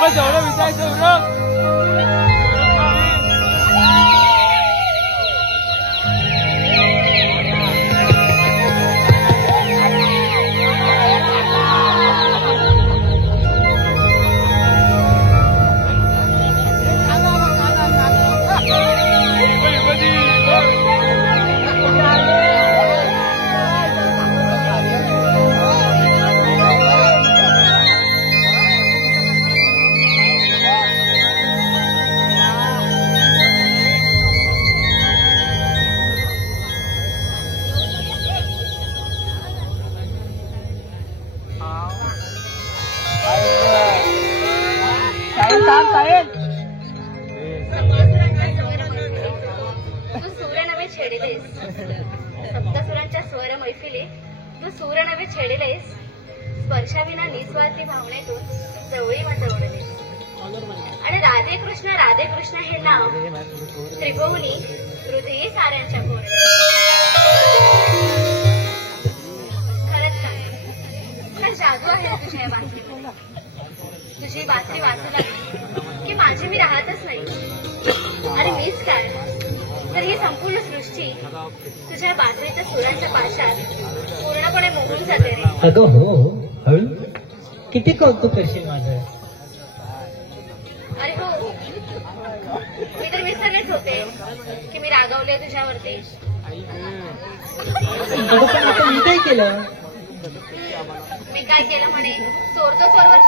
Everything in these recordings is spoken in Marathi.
आपण जेवढं विचारायचं एवढं सप्तसुरांच्या स्वर मैफिलीत तू सूर नवे छेडिलेस, स्पर्शाविना निस्वार्थी भावनेतून जवळी वाजवलेस. आणि राधे कृष्ण हे नाव त्रिभुवनी हृदयी साऱ्यांच्या कोण. खरंच सांग, जादू आहे तुझ्या बासरीमध्ये. तुझी बासरी वाचू लागली की माझी मी राहतच नाही. आणि मीच काय तर ही संपूर्ण सृष्टी तुझ्या बासरीच्या सुरांच्या पाशात पूर्णपणे मोडून जाते रे. अगं हो हळू, किती कौतुक करशील माझं. अरे हो, मी तर विसरलेच होते की मी रागावले तुझ्यावरती. अगं पण आता मी काय केलं. मी काय केलं म्हणे, चोरतो चोरवर.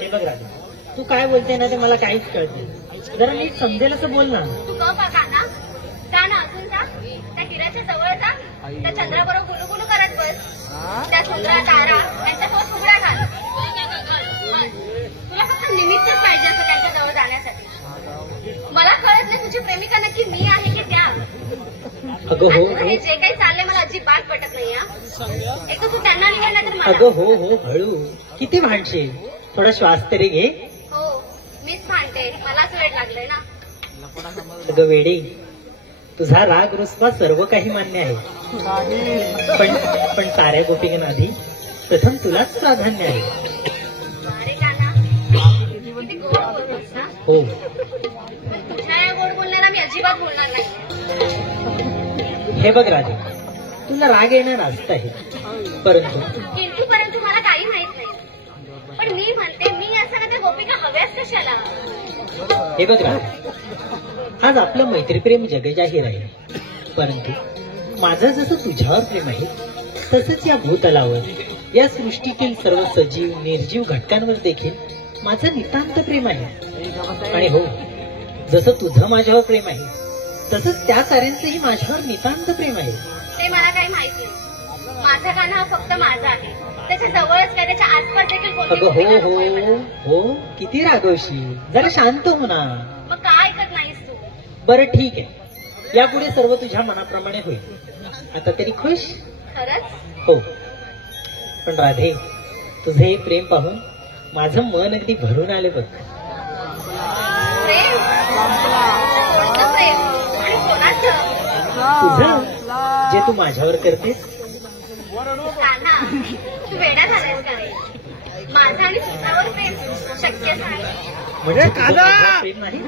हे बघ राजा, तू काय बोलते ना ते मला काहीच कळत नाही. जरा नीट समजेल असं बोल ना. तू का ना अजून जा, त्या हिऱ्याच्या जवळ जा, त्या चंद्राबरोबर गुलुगुलू करत बस. त्या सुंदरा तारा त्यांचा तोच उघडा घाल. तुला फक्त निमित्तच पाहिजे असं त्यांच्या जवळ जाण्यासाठी. मला कळत नाही तुझी प्रेमिका नक्की मी आहे की त्या. अगं हो, हे जे काही चाललंय मला अजिबात पटत नाही. एक तर तू त्यांना निवड नाही तर मला. अगं हो हळू, किती भांडशील. थोडा श्वास तरी घे. हो मीच भांडते, मलाच वेळ लागलंय ना. अगं वेडे, तुझा राग रुसवा सर्व काही मान्य आहे, पण साऱ्या गोपिकांआधी प्रथम तुलाच प्राधान्य आहे. अरे काना, किती गोड बोलतोस ना. हो, पण तुझ्या या गोड बोलण्याला मी अजिबात बोलणार नाही. हे बघ राजा, तुला राग येणार असत आहे, परंतु मला काही माहित नाही. पण मी म्हणते, मी असं का त्या गोपिका हव्यास कशाला. हे बघ राजा, आज आपलं मैत्रीप्रेम जगजाहीर आहे, परंतु माझं जसं तुझ्यावर प्रेम आहे तसंच या भूतलावर, या सृष्टीतील सर्व सजीव निर्जीव घटकांवर देखील माझं नितांत प्रेम आहे. आणि हो, जसं तुझं माझ्यावर प्रेम आहे तसंच त्या साऱ्यांचंही माझ्यावर नितांत प्रेम आहे. ते मला काही माहित नाही. माझा कान हा फक्त माझा आहे, त्याच्या जवळच काय त्याच्या आसपास देखील. अगं हो हो, किती रागवशील. जरा शांत हो ना. मग काय ऐकत नाहीस तू. बरं ठीक आहे, यापुढे सर्व तुझ्या मनाप्रमाणे होईल. आता तरी खुश. खरंच हो, पण राधे, तुझे हे प्रेम पाहून माझं मन अगदी भरून आले बघ. प्रेम? कोणतं प्रेम आणि कोणाचं? तुझं, जे तू माझ्यावर करतेस. कान्हा, तू वेडा झालायस का रे. माझं आणि तुझ्यावर प्रेम शक्य नाही. म्हणजे प्रेम नाही.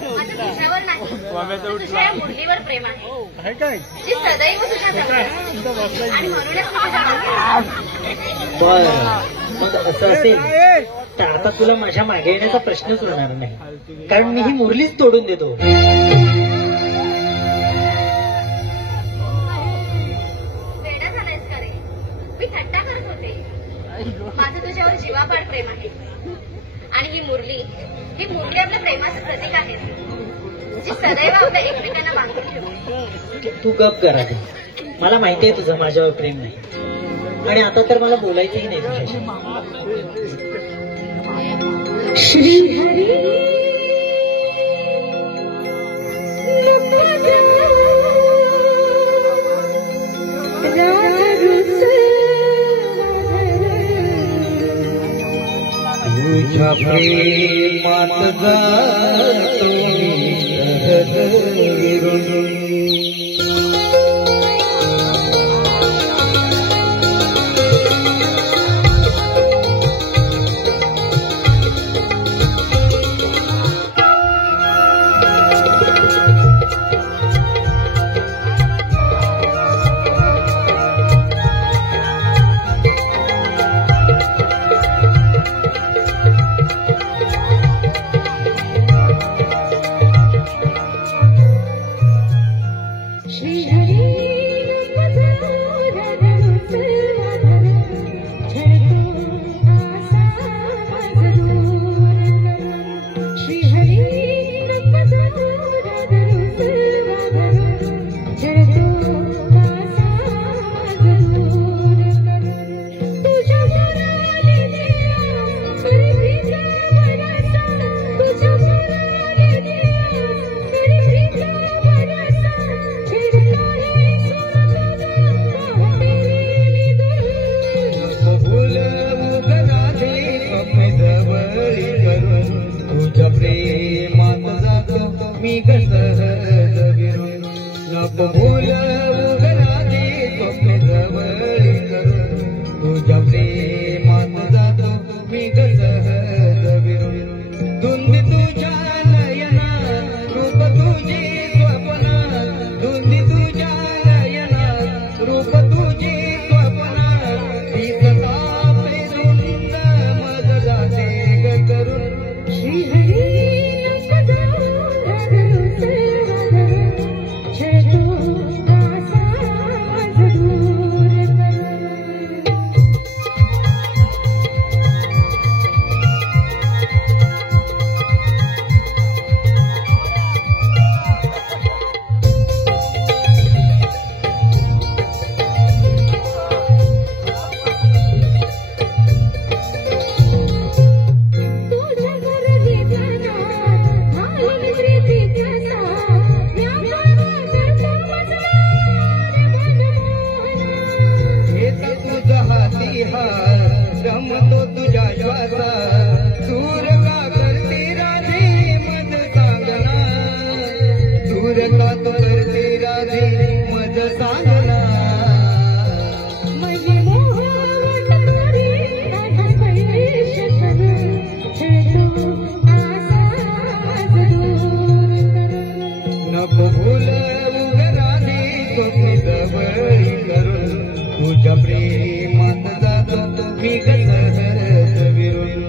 माझं तुझ्यावर नाही, तुझ्या या मुरलीवर प्रेम आहे, जी सदैव तुझ्या जवळ आहे. आणि म्हणूनच बर, मग असं असेल तर आता तुला माझ्या मागे येण्याचा प्रश्नच उरणार नाही, कारण मी ही मुरलीच तोडून देतो. वेडा झालायस का रे. मी थट्टा करत होते. माझं तुझ्यावर जीवापाड प्रेम आहे. आणि ही मुरली आपल्या प्रेमाचं प्रतीक आहे, जी सदैव आपल्या एकमेकांना बांधून ठेवते. तू गप करा. मला माहिती आहे तुझं माझ्यावर प्रेम नाही, आणि आता तर मला बोलायचंही नाही तुझ्याशी. श्री तुझ्या प्रेमात जातो भूल उघरादी स्वप्न जवळी कर तुझ्या प्रेमात जातो मी सहज विरून धुंद तुझ्या नयना रूप तुझी स्वप्ना धुंद तुझ्या नयना रूप तुझी स्वप्ना दिसता प्रेम मज जाते ग करून श्रीहरी रमतो तुझ्या श्वासा दूर का करते राधे मज सांगना दूर का तो करते राधे मज सांगना नको भूल उघरादी स्वप्न जवळी करून तुझ्या प्रेमात जातो मी सहज विरून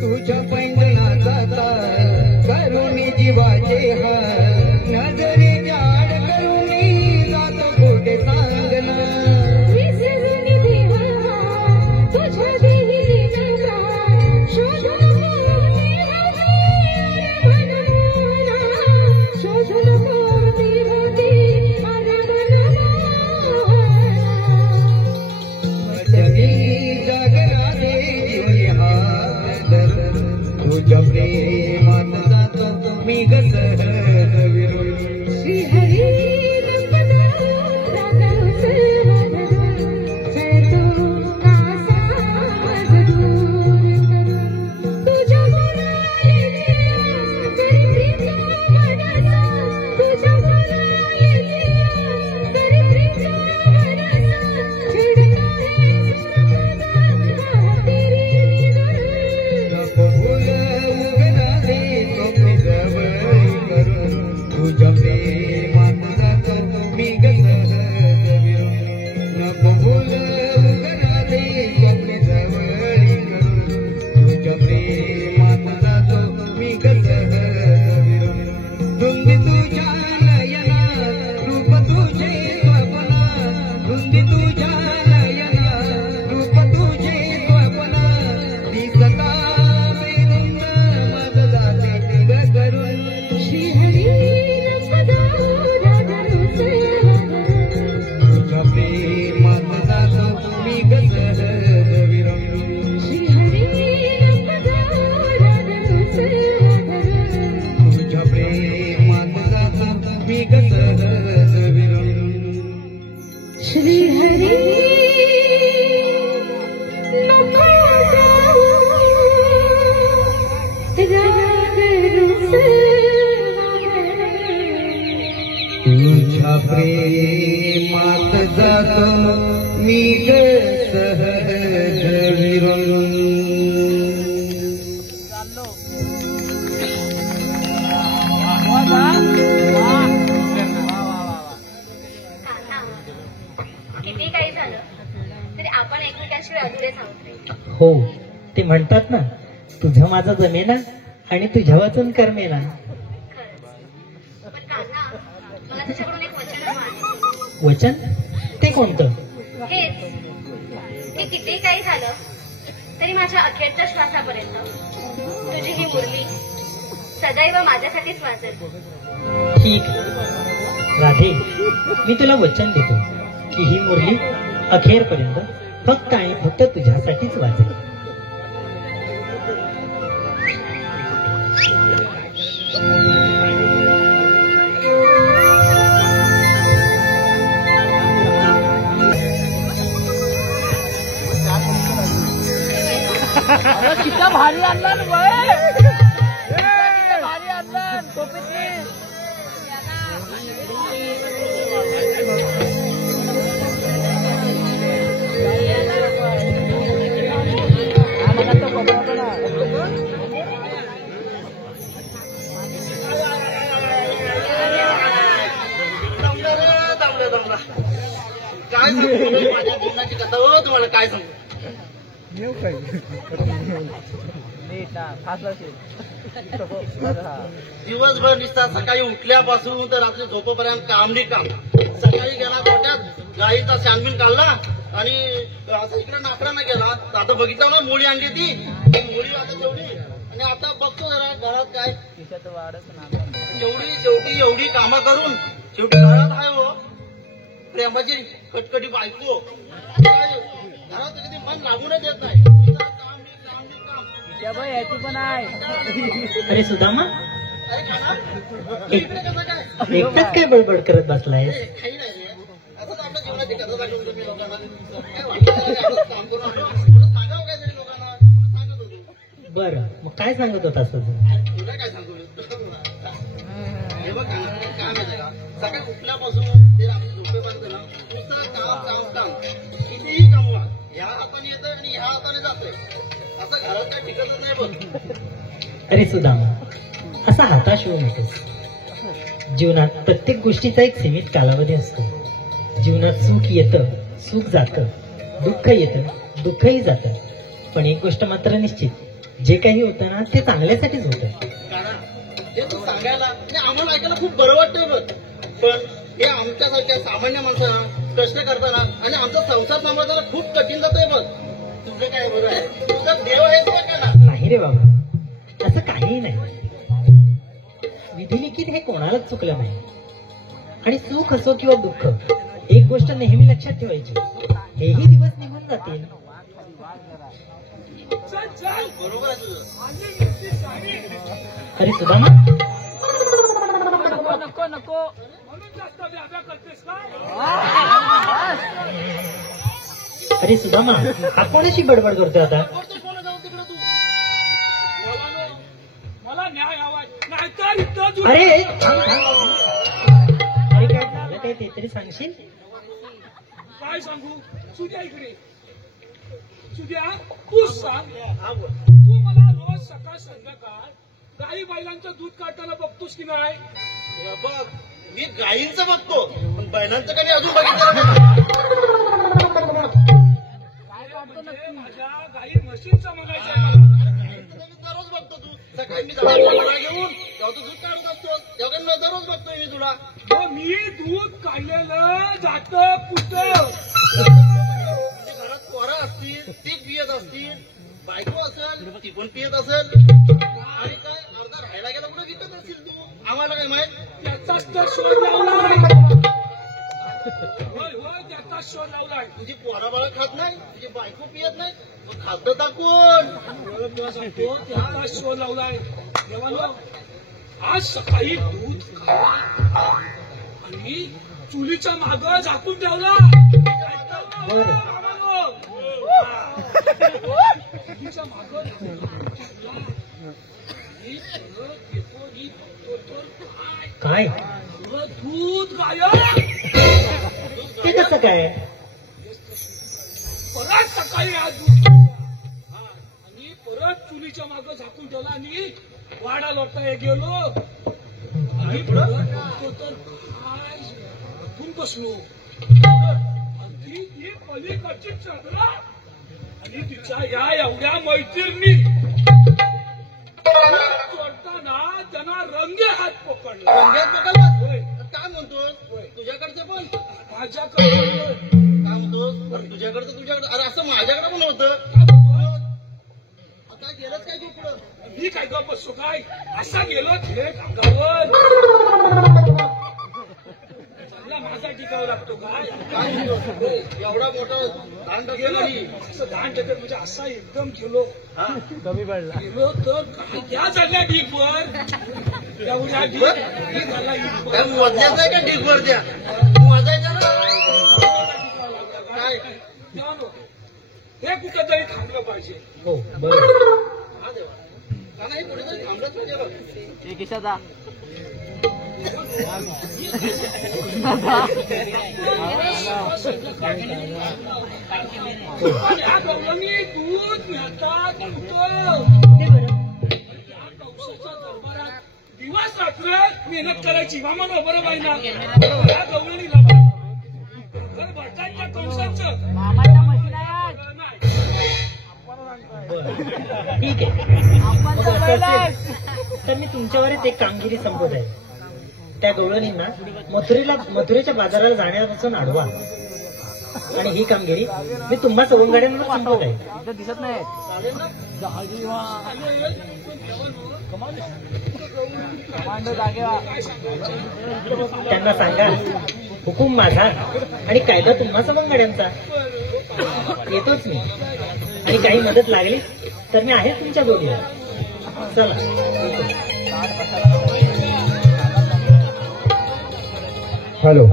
तुझ्या पैंजना जाता करुणी जीवाचे हार नजरे जाड करुणी जातो कुठे सांगना जगराधे तुझ्या प्रेमात जातो मी सहज विरून श्रीहरी तुझ्या प्रेमात जातो मी सहज विरून नको भूल उघरादी स्वप्न जवळी करून तुझ्या प्रेमात जातो मी सहज विरून धुंद तुझ्या नयना रूप तुझे स्वप्ना धुंद तुझ्या नयना रूप तुझे स्वप्ना दिसता प्रेम मज जाते ग करून श्रीहरी तुझ्या प्रेमात जातो मी सहज विरून तुझ्या प्रेमात जातो मी सहज विरून श्रीहरी तुझ्या प्रेमात जातो मी सहज विरून किती काही झालं तरी आपण एकमेकांशिवाय अधुरेच आहोत. हो, ते म्हणतात ना, तुझं माझं जमेना आणि तुझ्या वाचून करमेना. पण कान्हा, मला तुझ्याकडून एक वचन हवं आहे. वचन? ते कोणतं? हेच की किती काही झालं तरी माझ्या अखेरच्या श्वासापर्यंत तुझी ही मुरली सदैव माझ्यासाठीच वाजेल. ठीक राधे, मी तुला वचन देतो की ही मुरली अखेरपर्यंत फक्त आणि फक्त तुझ्यासाठीच वाजेल. भारी आणला भारी आणला टोपीतली काय सांगू माझ्या जीवनाची कथा हो तुम्हाला काय सांगू दिवसभर निसता सकाळी उठल्यापासून तर रात्री झोपेपर्यंत काम सकाळी गेला गोट्यात गाईचा शानबीन काढला आणि असं इकडे नाकरानं गेला आता बघितलं ना मुळी आणली ती मुळी आता ठेवली आणि आता बघतो जरा घरात काय एवढी कामं करून शेवटी घरात आहे हो प्रेमाची कटकटी बायको घरात कधी मन लागूनच देत नाही काम याची पण आहे अरे सुदामा अरे खाना इकडे कसं काय एकटाच काय बडबड करत बसलाय काही नाही रे असंच आपल्या जीवनाची कथा दाखवून तुम्ही लोकांना काय वाटतं काम करून आलो सांगावं काय तरी लोकांना सांगत होतो बरं मग काय सांगत होता असं तुला काय सांगू हे बघ काय माहिती का सकाळी उठल्यापासून ते रात्री झोपेपर्यंत ना नुसतं काम कितीही कमवा ह्या हाताने येतं आणि ह्या हाताने जातंय असं घरात काय टिकतच नाही बघ अरे सुदामा असा हताश होऊ नकोस जीवनात प्रत्येक गोष्टीचा एक सीमित कालावधी असतो जीवनात सुख येतं सुख जातं दुःख येतं दुःखही जातं पण एक गोष्ट मात्र निश्चित जे काही होतं ना ते चांगल्यासाठीच होतं हे तू सांगायला आणि आम्हाला ऐकायला खूप बरं वाटतं बघ पण हे आमच्यासारख्या सामान्य माणसांना कष्ट करताना आणि आमचा संसार सांभाळताना खूप कठीण जातोय बघ तुझं काय बरं आहे तुझं देव आहे का नाही रे बाबा असं काहीही नाही विधिलिखित हे कोणालाच चुकलं नाही आणि सुख असो किंवा दुःख एक गोष्ट नेहमी लक्षात ठेवायची हेही दिवस निघून जातील बरोबर आहे तुझं अरे सुदामा नको नको अरे सुदामा हा कोणाशी बडबड करतोय आता कोणा जाऊ तिकडं तू मला न्याय हवाय नाहीतर इथं अरे थांब, थांब. अरे काय झालं काय ते तरी सांगशील काय सांगू सुद्या इकडे सुद्या तूच सांग हा बोल तू मला रोज सकाळ संध्याकाळ गाई बैलांचं दूध काढताना बघतोस की नाही हे बघ मी गायींचं बघतो पण बैलांचं कधी अजून बघितलं नाही. म्हणजे माझ्या गाई म्हशींचं म्हणायचं आहे मला गायींचं तर मी दररोज बघतो तू सकाळी मी दहा घेऊन तेव्हा तू दूध काढत असतो तेव्हा मी दररोज बघतोय मी तुला मग मी दूध काढलेलं जातं कुठं घरात पोरं असतील ती पियत असतील बायको असेल ती पण पियत असेल आणि काय अर्धा राहायला गेला कुठं विकत असतील तू आम्हाला काय माहित त्याचाच तर शोध लावलाय होय होय त्याचाच शोध लावलाय तुझी पोरा बाळा खात नाही तुझी बायको पियत नाही मग खातं टाकून तुला सांगतो त्याचाच शोध लावलाय देवानो आज सकाळी दूध खाल्ला आणि चुलीच्या मागं झाकून ठेवला चुलीच्या मागं काय दूध गायब ते कसं काय परत सकाळी आज दूध आणि परत चुलीच्या मागं झाकून ठेवला आणि वाडा लोटाय गेलो आणि परत बघतो तर काय आपण बसलो आणि ती पलीकडची चंद्रा आणि तिच्या या एवढ्या मैत्रिणी चोरताना त्यांना रंगे हात पकडला रंग्यात पकडलास? होय काय म्हणतोस तुझ्याकडचं पण माझ्याकडे काय म्हणतोस अरे तुझ्याकडचं अरे असं माझ्याकडे पण होतं आता गेलंच काय तू पुढं मी काय गप्प बसतो काय असा गेलो थेट अंगावर चांगला माझा टिकावा लागतो काय काय म्हणतोस एवढा मोठा दांड गेला मी असं धान टाकत म्हणजे असा एकदम गेलो हा गेलो तर काय त्या झाल्या ढीकवर एवढ्या ढीक झाला इथवर. काय मोजल्याचं आहे का ढीकवर द्या मोजायचं ना काय हे कुठं तरी थांबलं पाहिजे हो बरोबर हा देवा का नाही कोणीतरी थांबलंच पाहिजे बघ या गवळणी दूध मिळतात कुठं? ते बरं. या पावसाच्या दरबारात दिवस रात्र मेहनत करायची मामा बरं बाई ना या गवळणीला घर भरतात त्या कंसांचं बरं. ठीक आहे. मग असं असेल तर मी तुमच्यावरच एक कामगिरी संपवत आहे. त्या गवळणींना मथुरेच्या बाजाराला जाण्यापासून अडवा आणि ही कामगिरी मी तुम्हा सवंगड्यांवर संपवत आहे. दिसत नाही त्यांना सांगा हुकूम माझा आणि कायदा तुम्हा सवंगड्यांचा. येतोच मी आणि काही मदत लागली तर मी आहे तुमच्या बोलीला. चला. हॅलो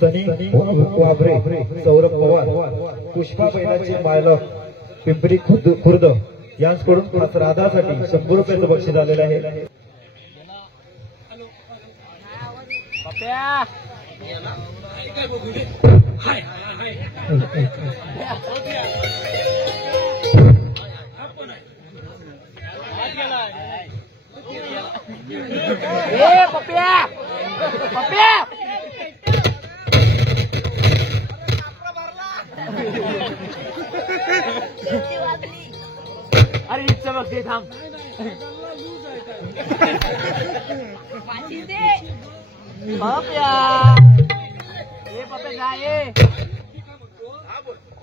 सनी वाबरे, सौरभ पवार, पुष्पा बैलाचे मालक पिंपरी खुर्द यांच्याकडून राधासाठी 100 रुपयाचं बक्षीस आलेलं आहे. काय बघू दे. हाय हाय हा पण आहे. अरे इच्छा बघते थांब पप्या ए पप्या जाय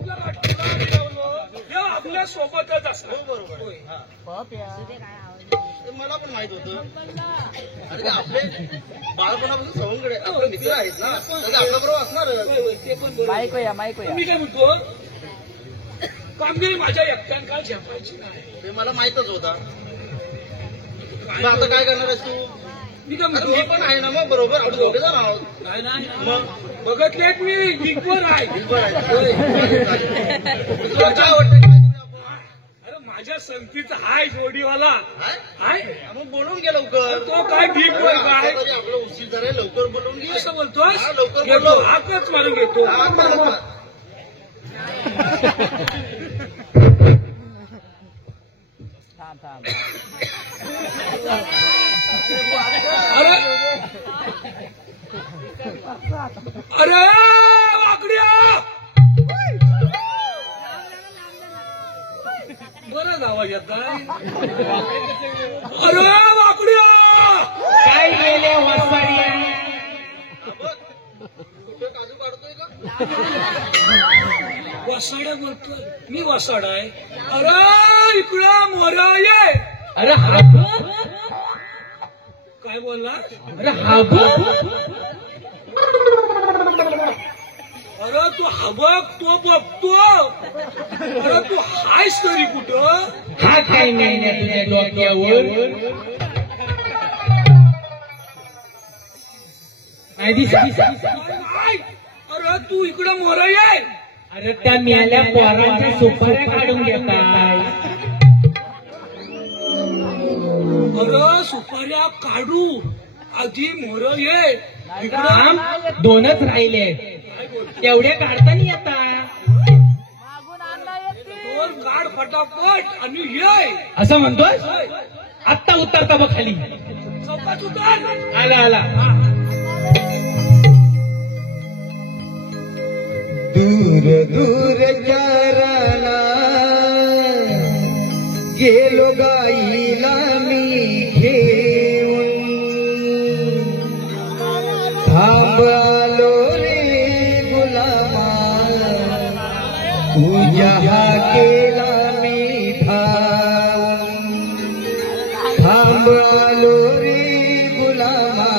तुला वाटतं का मी लावलो? हे आपल्या सोबतच असणार. बरोबर हा पप्या ते मला पण माहित होतं. अरे ते आपले बाळपणापासून सवंगडे आपले मित्र आहेत ना तर आपल्या बरोबर असणार. ते पण बरोबर. माईक या माईक या मी काय म्हणतो कामगिरी माझ्या एकट्यानं काय झेपायची नाही. ते मला माहितच होता. मग आता काय करणार आहेस तू? मी काय अरे मी म्हणतो पण आहे ना मग बरोबर आपण दोघे जण आहोत. नाही नाही मग बघतलेत मी बिगवर आहे. बरं आहे. तुला काय वाटतं काय करूया आपण? अरे माझ्या संगतीचा हाय जोडीवाला हाय? हाय मग बोलून घे लवकर. तो काय बिगवर काय आता तरी आपलं उशीर झालाय लवकर बोलून घे. कसं बोलतोस हा, लवकर घेतो बोलव. हाकच मारून घेतो. हा, बरोबर. थांब थांब अरे अरे वाकड्या बरं आवाज येत अरे वाकड्या काय गेले वसाड्या? कुठे काजू काढतोय का? वसाड्या बोलतोय मी वसाडा आहे. अरे इकडं मोरा ये. अरे हा काय बोलला? अरे हा अरे तू हा बघ तो बघतो. अरे तू हायस तरी कुठं? हा काय नाही ना तुझ्या डोक्यावर काय? अरे तू इकडं मोरा ये. अरे त्या मेल्या पोरांच्या सुपाऱ्या काढून घेताय. अरे सुपाऱ्या काढू आधी मोर ये इकडं. थांब, 2च राहिले तेवढे काढता नाही येता. दोन काढ फटाफट आणि ये. असं म्हणतोय आत्ता उतरता बघ खाली. चौकात उतर. आला आला. दूर दूरच्या राना गेलो गाईला मी घेऊन. थांब आलो रे गुलामा तुझ्या केला मी धावून. थांब आलो रे गुलामा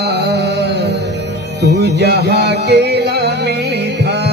तुझ्या केला मी धावून.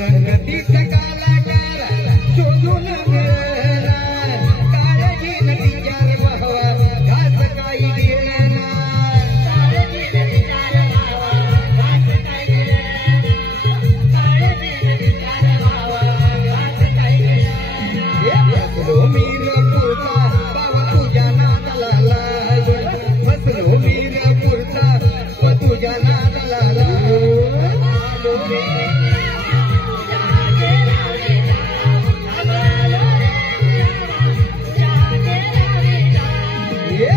रंगतीचा कलाकार शोधून मिळेना, काळजी नदीच्या भावा घास काही देना, काळजी नदीच्या भावा घास काही देना, काळजी नदीच्या भावा घास काही देना. फसलो मीरपूरचा बाबा तुझ्या नादाला लागून, फसलो मीरपूरचा व तुझ्या नादाला लागून.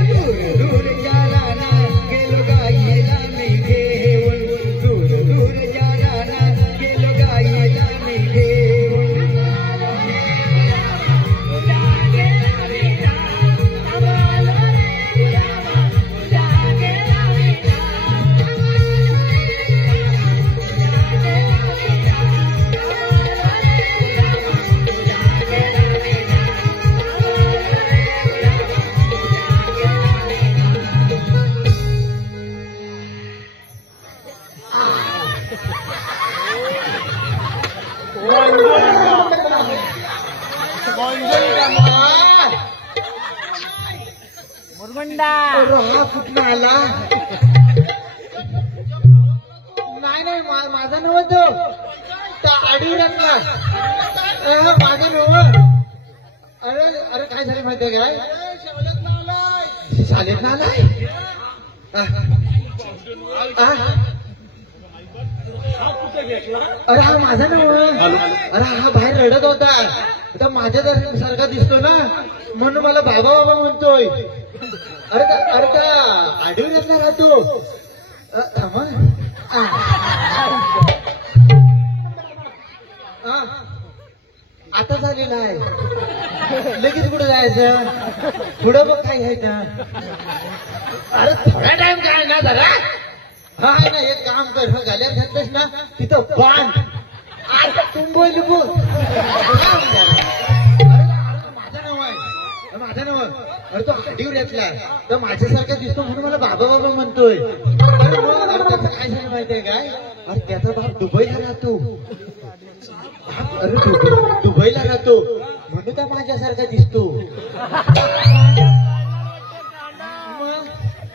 दूर दूर जाना गेलो गाईला मी घेऊन, दूर दूर जाना गेलो गाईला मी घेऊन. मुरगुंडा हा कुठं आला? नाही नाही माझा नव्हतो आडी रंगा माझा नव. अरे अरे काय झाले माहितीये काय? शाळेत ना आलाय. अरे हा माझा नव. अरे हा बाहेर रडत होता, आता माझ्या सारखा दिसतो ना म्हणून मला बाबा बाबा म्हणतोय. अरे अरे त्या आडीवरला राहतो. थांबा आता झालेला आहे. लगेच कुठं जायचं? पुढं बघ काय घ्यायचं. अरे थोडा टाइम काय ना जरा. हा आहे ना एक काम कर, गाल्यात घातलंस ना तिथं बांध. आता तुंबोय लिंबू. माझा नाव आहे, माझा नाव. अरे तो आडीवर येतलाय तर माझ्यासारखा दिसतो म्हणून मला बाबा बाबा म्हणतोय. अरे मग त्याचं काय झालं माहितीये काय? अरे त्याचा बाप दुबईला राहतो. अरे दुबईला राहतो म्हणून त्या माझ्यासारखा दिसतो.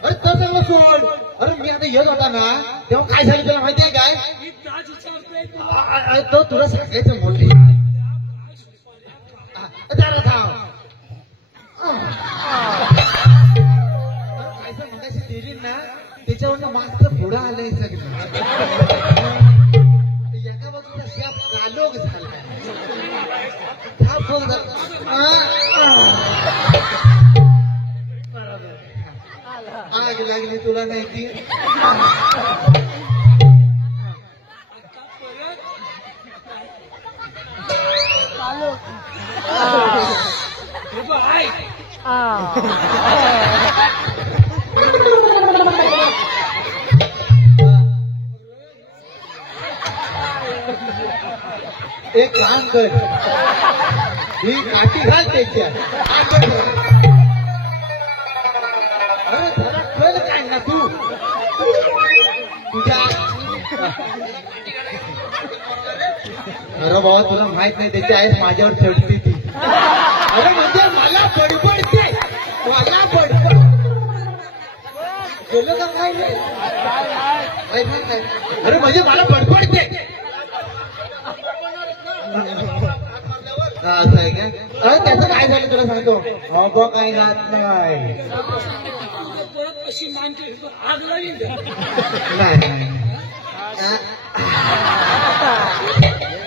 अरे तो सगळं सोड. अरे मी आता येत होता ना तेव्हा काय झालं तुला माहितीये काय? तो तुला सांगायचं मोठी. जरा थांब. मगाशी दिली ना त्याच्यावरनं मागचं पुढं आलंय सगळं. एका बाजूचा शाप कालोख झाला. आग लागली तुला नाही ती. एक काम कर, ही काठी घाल त्याच्या. अरे जरा कळ काय ना तू तुझ्या. अरे बाबा तुला माहित नाही त्याची आईस माझ्यावर चढते ती. अरे म्हणजे मला बडबडते, मला बडबड गेलं का काय नाही? अरे म्हणजे मला बडबडते. असं आहे काय? अरे त्याचं काय झालं तुला सांगतो. अगो काही राहत नाही. परत कशी मानते आग लागेल. नाही.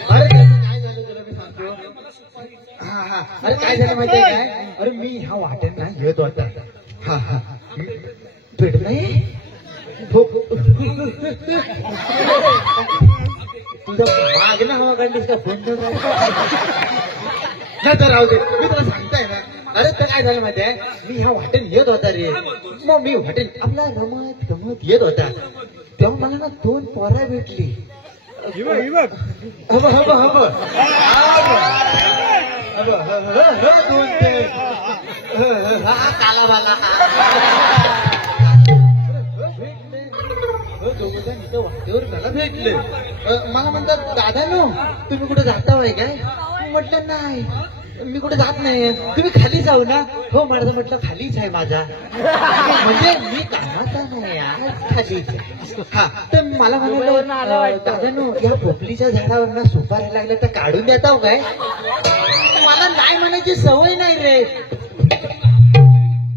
अरे त्याचं काय झालं तुला मी सांगतो. हा हा अरे काय झालं माहितीये काय? अरे मी ह्या वाटेन ना येत होता. हा हा भेट नाही तुझं मागणं हवा काढलीस का फोन नाही तर राहू दे. मी तुला सांगताय ना. अरे तर काय झालं माहितीये मी ह्या वाटेन येत होता रे. मग मी वाटेन आपला रमत गमत येत होता तेव्हा मला ना 2 पोरा भेटली. हब हब हब दोन ते काला बाला दोघं इथं वाटेवर मला भेटले. मला म्हणतात दादा नो तुम्ही कुठे जाता होय काय? म्हटलं नाही मी कुठे जात नाही. तुम्ही खाली जाऊ ना. हो माझं म्हटलं खालीच आहे माझा. म्हणजे मी कामाचा नाही आज खालीच आहे. हा तर मला म्हणाले दादा नो या पोपलीच्या झाडावर ना सुपाऱ्या लागल्या तर काढून देता काय? मला नाही म्हणायची सवय नाही रे.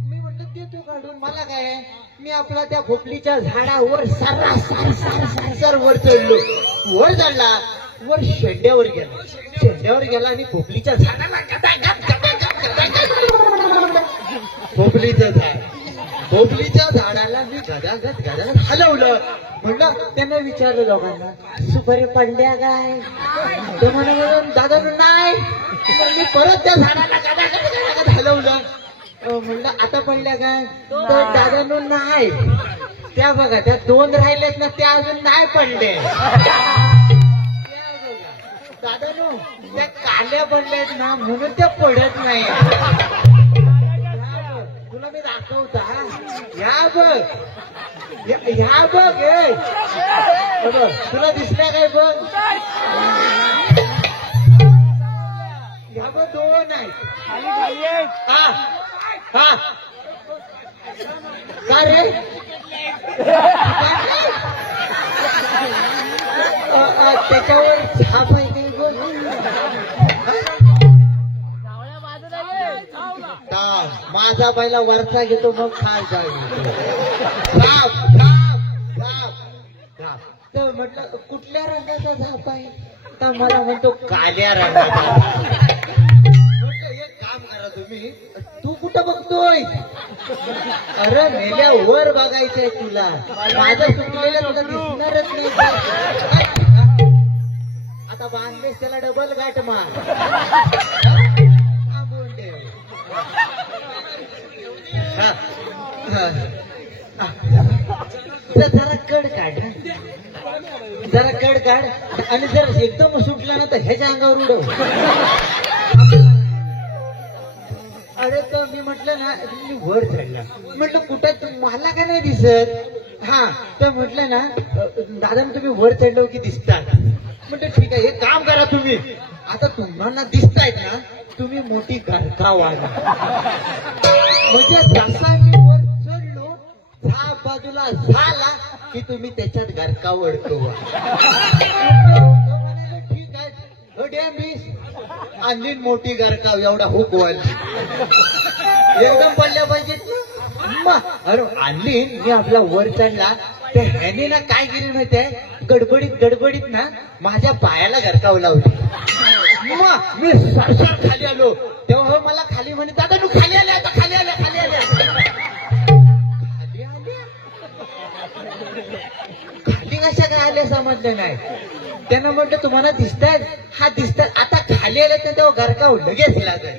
मी म्हटलं देतो काढून मला काय. मी आपला त्या खोपलीच्या झाडावर सार वर चढलो. वर चढला वर शेंड्यावर गेला आणि खोपलीच्या झाडाला खोपलीच्या झाडाला मी गदागद हलवलं. म्हणलं त्यांना विचारलं दोघांना सुपारी पडल्या काय? ते म्हणाले दादा नाही. मी परत त्या झाडाला गदागद हलवलं. म्हणलं आता पडल्या काय? तर दादा नाही. त्या बघा त्या 2 राहिलेत ना त्या अजून नाही पडले. दादा त्या काल्या पडल्यात ना म्हणून त्या पडत नाही. तुला मी दाखवता ह्या बघ ह्या बघ तुला दिसल्या काय बघ ह्या बघ 2 आहेत. हा हा का रे त्याच्यावर छाप आहे काही बोल. माझा पहिला वरचा घेतो मग खालचा घेतो. तर म्हटलं कुठल्या रंगाचा झाप आहे? तर मला म्हणतो काळ्या रंगाचा. म्हटलं एक काम करा तुम्ही. तू कुठं बघतोय? अरे मेल्या वर बघायचंय तुला. माझं सुटलेलं तुला दिसणारच नाही. आता बांधलेस त्याला डबल गाठ मार. जरा कड काढ आणि जर एकदम सुटला ना तर ह्याच्या अंगावर उडव. अरे तर मी म्हटलं ना मी वर चढला. म्हटलं कुठं मला का नाही दिसत? हा तर म्हटलं ना दादा तुम्ही वर चढलो की दिसतात. म्हटलं ठीक आहे एक काम करा तुम्ही आता तुम्हाला दिसतायत ना तुम्ही मोठी गारका वागा. म्हणजे जसा मी वर चढलो झाप बाजूला झाला की तुम्ही त्याच्यात गारका वडतो. ठीक आहे मी आणली मोठी गारका एवढा हुक वाढली एकदम पडल्या पाहिजेत ना. अरे आणली मी आपला वर चढला. त्या ह्याने ना काय केली माहितीये गडबडीत ना माझ्या पायाला गरकाव लावली. मी सरसर खाली आलो तेव्हा मला खाली म्हणे दादा तू खाली आले आता खाली आल्या खाली कशा काय आले समजले नाही. त्यानं म्हटलं तुम्हाला दिसतात? हा दिसतात. आता खाली आले तर तेव्हा गरकाव लगेच लागेल.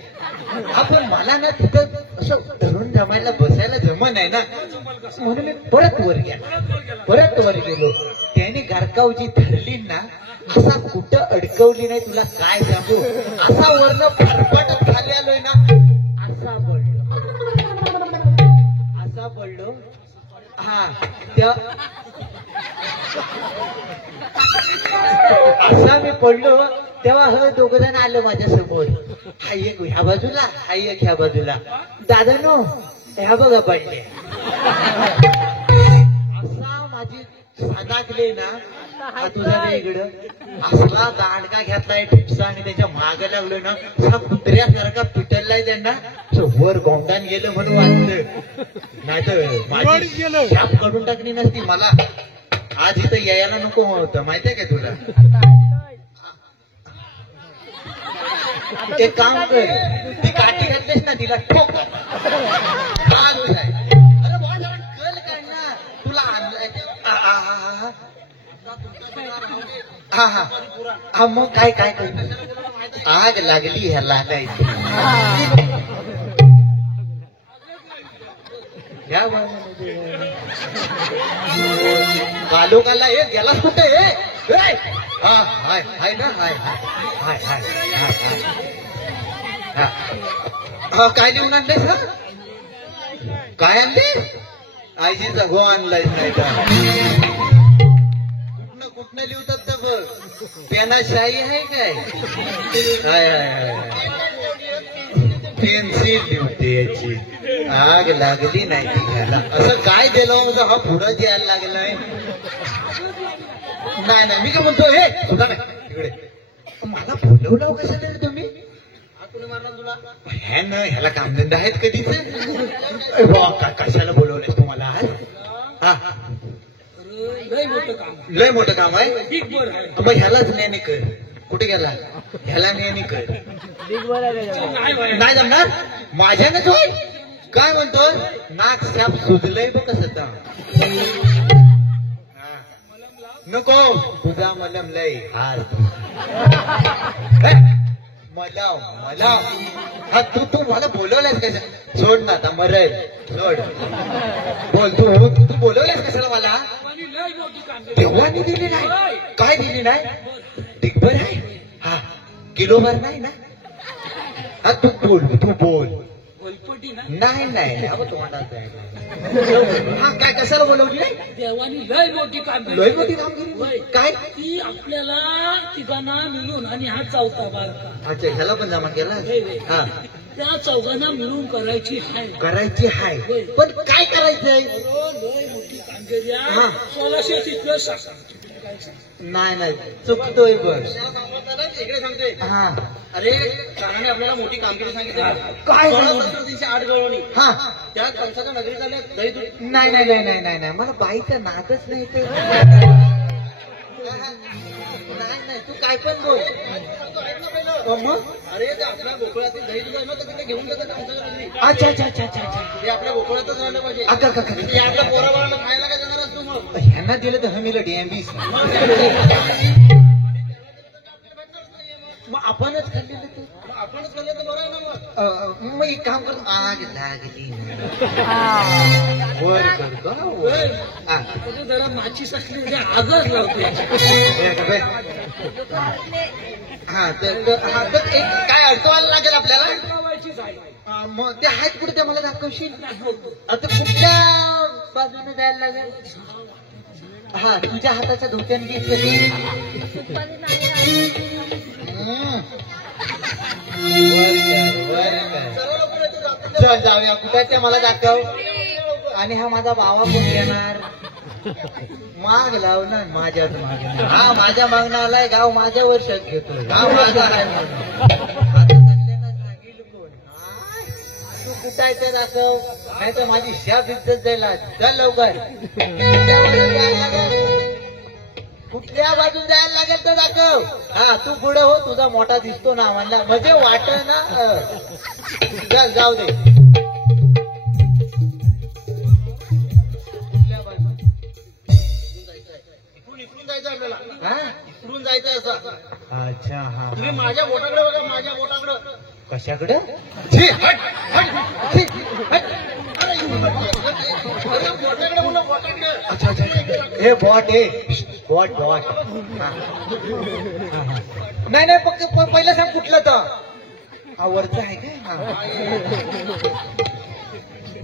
आपण मला ना तिथं असं धरून जमायला बसायला जमन आहे ना म्हणून मी परत वर गेलो. त्याने गारकाव जी धरली ना असा कुठं अडकवली नाही तुला काय सांगू. असा वरनं फरफटत खाली आलोय ना असा पडलो. हा असा मी पडलो तेव्हा हे 2 जण आलं माझ्या समोर. हा एक ह्या बाजूला हा एक ह्या बाजूला. दादा नो ह्या बघा पडले. असा माझी साधाकले ना हा तुझा इकडं असला दांडका घेतलाय ठिपसा आणि त्याच्या माग लागलो ना असा कुत्र्यासारखा पिटललाय त्यांना. वर गोंडान गेलं म्हणून वाटलं नाही तर माझी कॅप काढून टाकली नसती. मला आज इथं यायला नको होतं माहितीये का तुला. ते काम कर ती काठी घातलीस ना तिला ठोक. अरे बॉल कल काय ना तुला आणलाय. हा मग काय कर आग लागली ह्याला कालोकाला हे गेलास कुठे हाय ना हाय काय लिहून आणलंयस? हा काय आणले? आईजीचा गो आणलाय नाही का? कुठनं लिहतात तर बघ. पेना शाई आहे काय? हाय हाय हाय. पेन्सिल लिहते याची. आग लागली नाही ती घ्यायला. असं काय दिलं हा पुढं द्यायला लागलाय. नाही नाही मी काय म्हणतो हे सुद्धा नाही तिकडे. मला बोलवलं कशाला रे तुम्ही? कोणी मारला तुला? ह्याला कामधंदा आहेत कधीच? कशाला बोलवलेस तुम्हाला आज? हा लय मोठं काम लय मोठं काम आहे. बिग बर आहे. मग ह्यालाच नेहमी कर. कुठे गेला? ह्याला नेहमी कर. बिग बर आहे त्याच्यावर. नाही बाई. नाही जमणार माझ्यानंच होय. काय म्हणतो? नाक साप सुजलंय बघ कसं. नको तुझा मलम लय हार. मलाव मलाव. हा तू मला बोलवलास कशा? सोड ना आता मरेल. सोड. बोल तू बोलवलास कशाला मला? आणि लय मोठी काम केली. देवानी दिली नाही. काय दिली नाही? टिकभर आहे. हा किलोभर नाही ना? हा तू बोल. बोलपटी ना नाही नाही अगं तोंडात आहे. हा काय कशाला बोलवली नाही? देवानी लय मोठी काम केली. लय मोठी कामगिरी. होय. काय? ती आपल्याला तिघांना मिळून आणि हा चौथा बारका अच्छा ह्याला पण जमा केला. हा त्या चौघांना मिळून करायची आहे. करायची हाय. पण काय करायचंय? लय मोठी कामगिरी हा. आहे. 1600 तिथलं शासन. नाही चुकतोय बघ. इकडे सांगते. हा अरे कानाने आपल्याला मोठी कामगिरी सांगितली. काय 16,308 गवळणी. हा त्या कंसाच्या नगरीत आल्या दही दूध. नाही मला बाईचा नादच नाही ते. नाही तू काय पण बोल. मग अरे ते आपल्या गोकुळातील दही दूध आहे ना तर तिथे घेऊन जातात कंसाच्या नगरीत. अच्छा ते आपल्या गोकुळातच राहिलं पाहिजे. अगं ते आपल्या पोराबाळाला खायला काय देणार असतो मग? ह्यांना दिलं तर हमीला डीएमबी. मग आपणच खाल्लेलं ते. मग आपणच खाल्लं तर बरं आहे ना मग. मग एक काम कर. आग लागली वर कर ग. हा. म्हणजे जरा माची असली म्हणजे आगच लावते. हा तर एक काय अडचण लागेल आपल्याला. लावायचीच आहे. मग ते आहेत कुठे ते मला दाखवशील? आता कुठल्या बाजूने जायला लागेल? हा तुझ्या हाताच्या धोत्याने घेतलं. चल जाऊया कुठे ते मला दाखव. आणि हा माझा बाबा कोण येणार? माग लावणार माझ्याच माग. हा माझ्या मागणं आलाय. गाव माझ्या वर्षात घेतोय. गाव माझा आहे म्हणून. आता सगळ्यांना सांगेल कोण? तू कुठं आहे ते दाखव. नाही तर माझी शाप इज्जत जाईल आज. चल लवकर. कुठल्या बाजून जायला लागेल तर दाखव. हा तू पुढे हो. तुझा मोठा दिसतो ना म्हणला म्हणजे वाट ना. चल जाऊ दे. इकडून जायचं आपल्याला. हा इकडून जायचं असं. अच्छा हा तुम्ही माझ्या बोटाकडे बघा. माझ्या बोटाकडं. कशाकडं? अरे बोटाकडे बोला बोटाकडे. अच्छा हे बॉट हे बॉट. नाही फक्त पहिलं सांग कुठलं तर. हा वरचं आहे काय? हा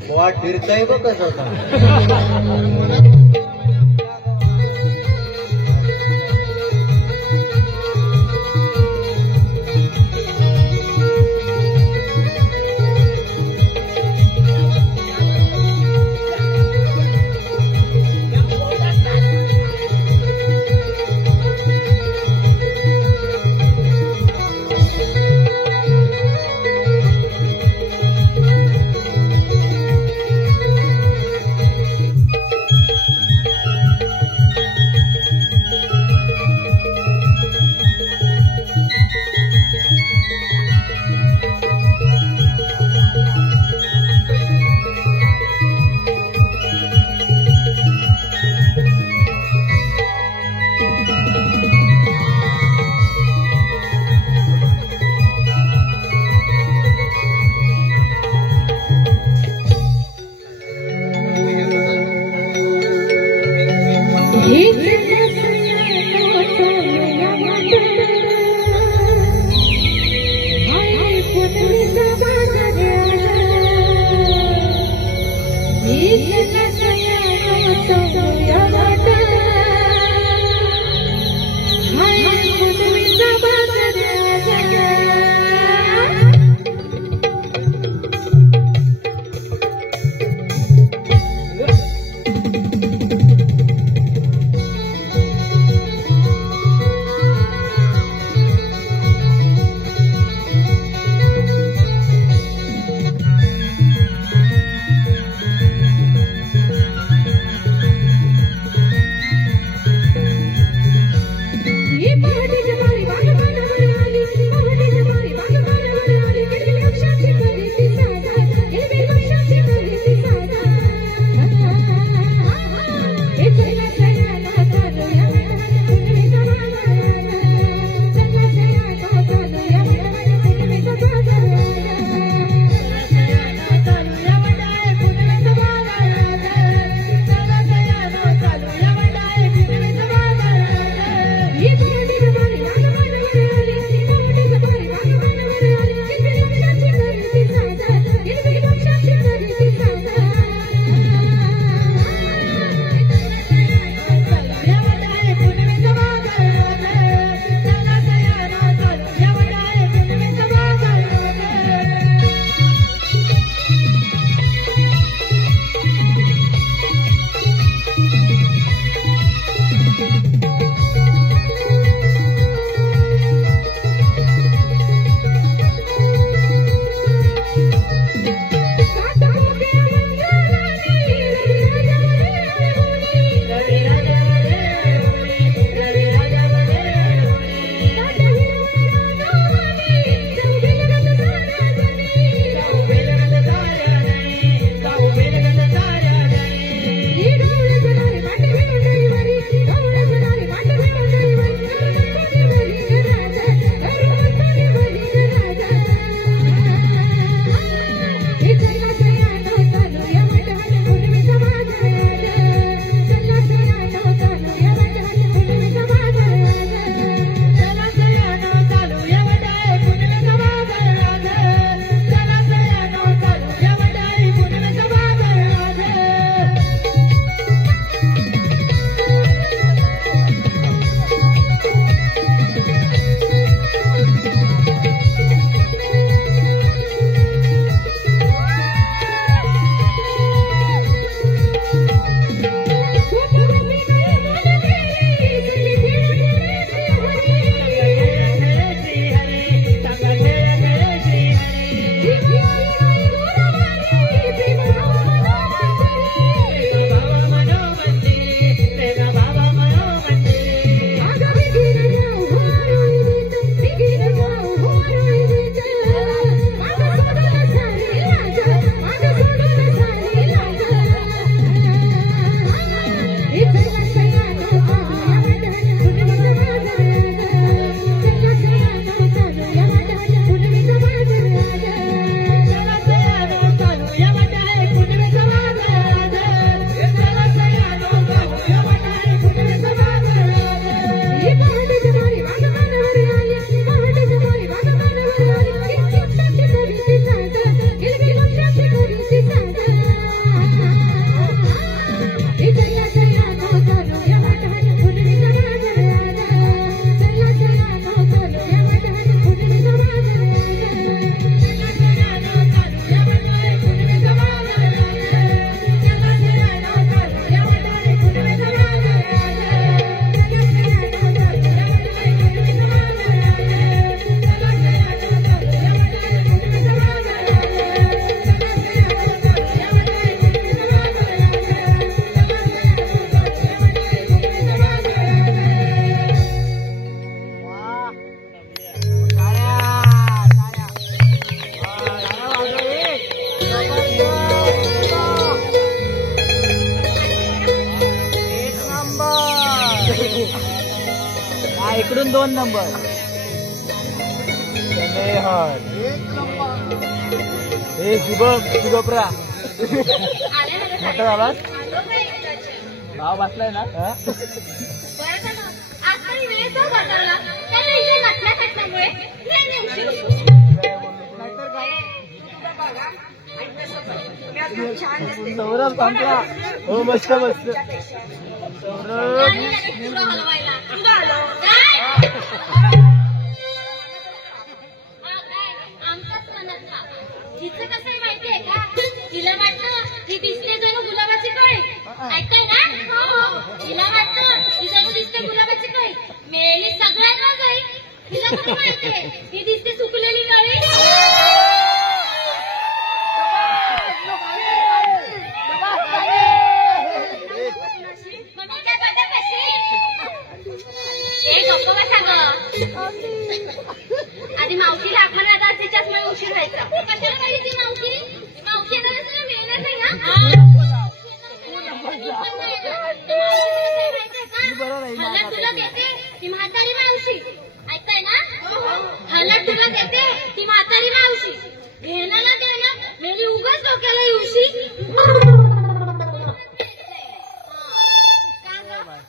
बॉट फिरतय बघ कसं होता. अजून 2 नंबर. हे शुभप्रा मोठा झालास. भाव बसलाय ना. बरं का मग? आज तरी वेळ तो बदलला. त्याला इथे घटना घटल्यामुळे वेळ उशीर होतो. छान दिसते. सौरभ संपला. हो मस्त मस्त. आणि लगेच तुला हलवायला. तुला हलव. काय? आमचाच मनातला. हिचं कसं आहे माहितीये का? तिला वाटतं ती दिसते जणू गुलाबाची कळी. ऐकताय ना? हो. तिला वाटतं ती जणू दिसते गुलाबाची कळी. मेली सगळ्यांना जाईल. तिला कसं माहितीये? ती दिसते सुकलेली कळी. मम्मी काय पडते कशी? गप्प बसा गं. आधी मावशीला हाक मारला आता तिच्याचमुळे उशीर व्हायचा. कशाला पाहिजे ती मावशी? मावशी येणार तुला मिळणार नाही ना. हलत तुला देते ती म्हातारी मावशी. ऐकताय ना? हलत तुला देते ती म्हातारी मावशी. घेणं ना देणं मेरी उगाच डोक्याला येऊशी.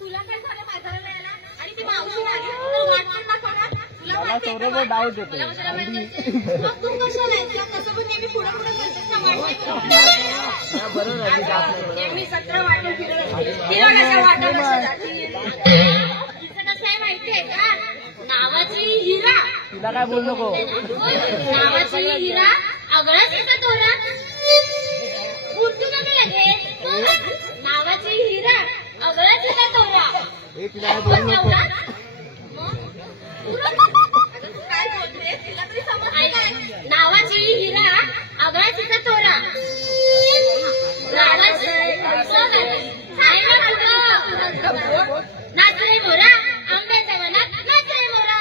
तुला काय झालं म्हातारा मिळाला आणि ती मावशी आली तर गाठ पण दाखवणार. तुला माहिती आहे का? डाव देतो. मग तू कशाला आहेस? कसं पण नेहमी पुढे पुढे करतेस ना वाटत. मी 17 वाटून तिला कशा वाटत तिचं कसं आहे माहितीये का? नावाची हिरा. तिला काय बोल नको. नावाची हिरा अगळाच तिचा तोरा. उठू नका लगेच. नावाची हिरा अगळाच तिचा तोरा. बोल नवरा. काय बोलते तिला तरी समज. नावाची हिरा अगळाच तिचा तोरा. नावाची नाच रे मोरा आंब्याच्या वनात नाच रे मोरा.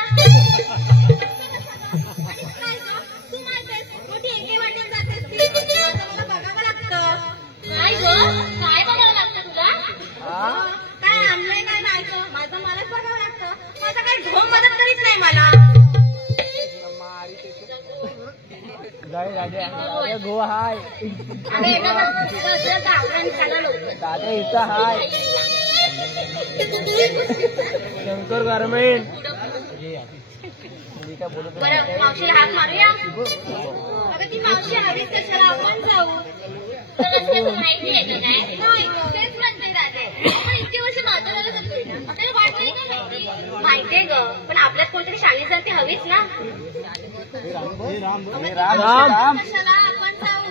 तू माहितीस मोठी एके वाटत जातेस ती. मला बघावं लागतं. काय गं काय बघावं लागतं तुला? काय आणलंय काय जायचं माझं मलाच बघावं लागतं. माझं काही झोम मदत करीत नाही मला. गो हाय दादा इथं हाय. शंकर गारमेंट. बरं मावशीला हात मारूया. अगं ती मावशी हवीच कशाला आपण जाऊ. माहिती आहे का काय? तेच म्हणते दादा. पण इतके वर्ष म्हाताऱ्याला जातोय ना आपल्याला वाट नाही का माहिती? माहितीये ग पण आपल्यात कोणतरी शाळेत जाते हवीच ना. राम कशाला आपण जाऊ.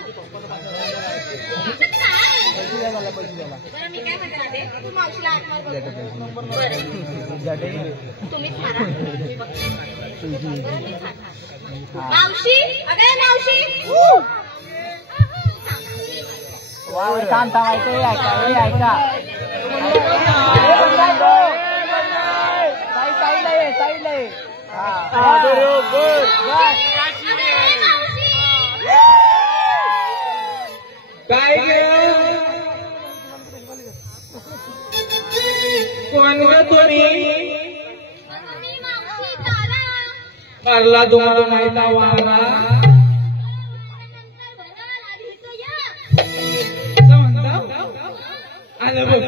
बरं मी काय म्हणते दादा तू मावशीला हात मार. बरं तुम्हीच मारा. मावशी अगं मावशी. थांब ऐका ऐका. साईडला ये. काय ग कोण ग तुम्ही? मारला तुम्हाला माहिता वारा. आलं बघ.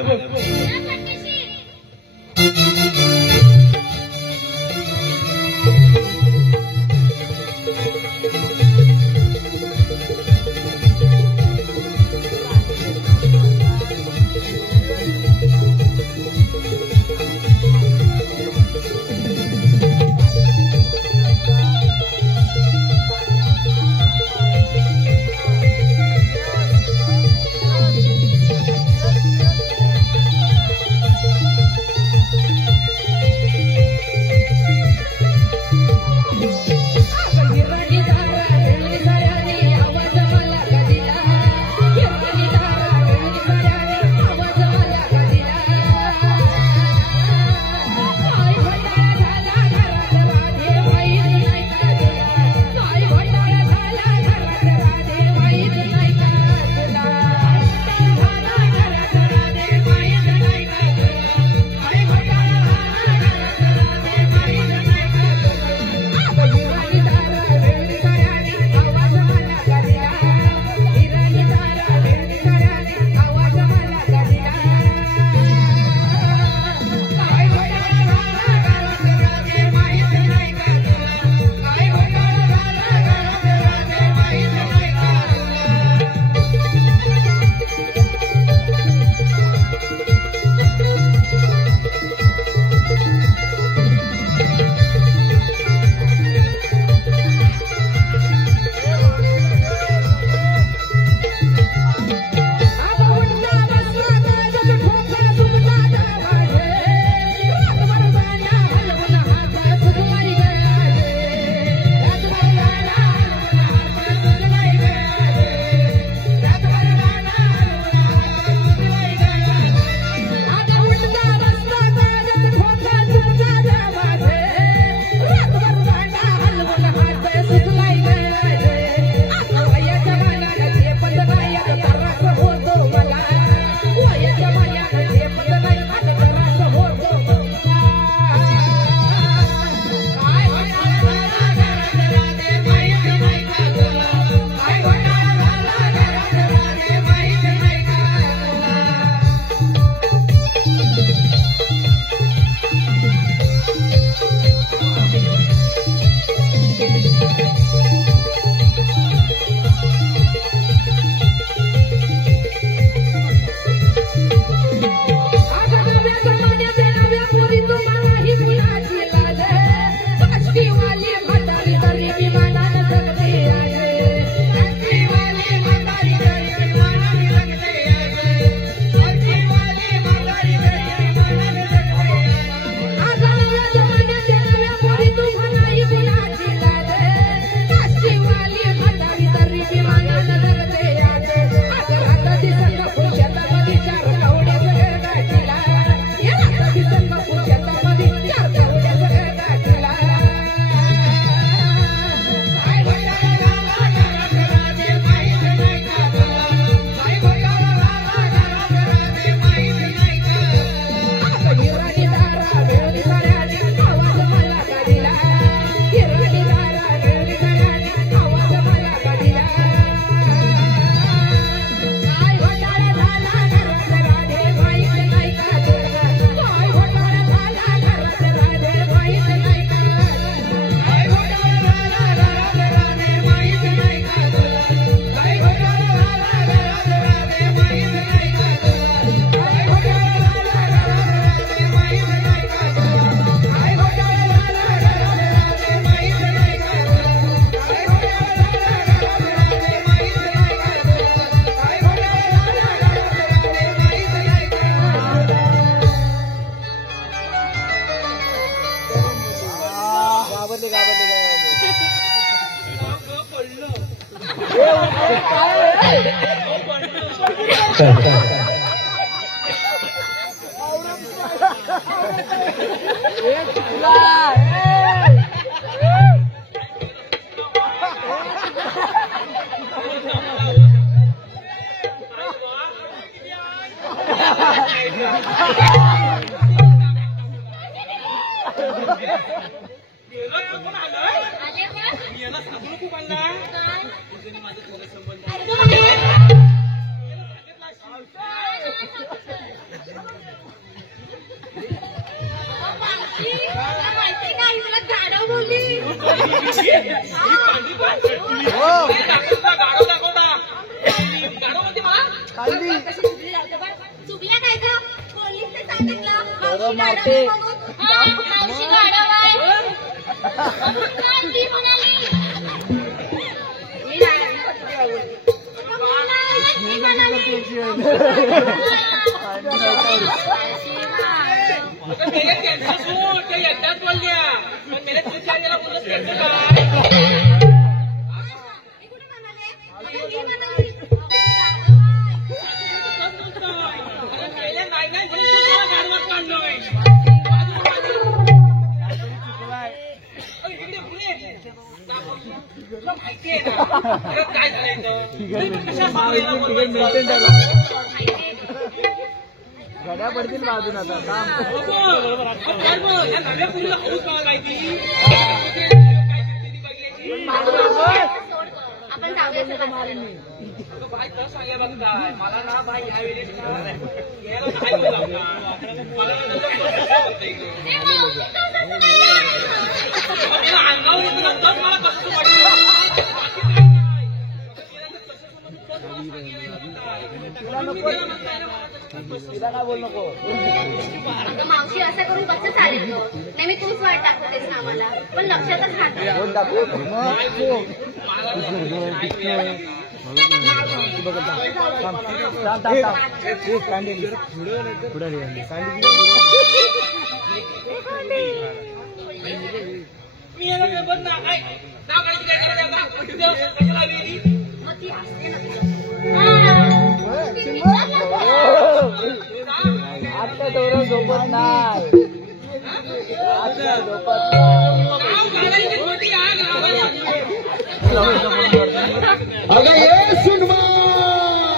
चुकल्या काय का पोलीस सांगितलं मारते माहितीये ना काय घड्या पडतील बाजून आता नव्या पुरीला हौस बघायला माहिती आपण जाऊया बाय तर सांगे बघताय मला ना बाई ह्यावेळी यायला काय बोलावं अंगावर येतं नंतर मला कसं तिला काय बोल नको मावशी असं करून कसं चालेल ग नेहमी तूच वाट दाखवतेस ना आम्हाला पण लक्षातच राहत बोल दाखव मी याला काय बघ ना काय नाव काय मग ती असते ना आता दोरं झोपत नाही आता झोपत नाही अगं ये सुनबाई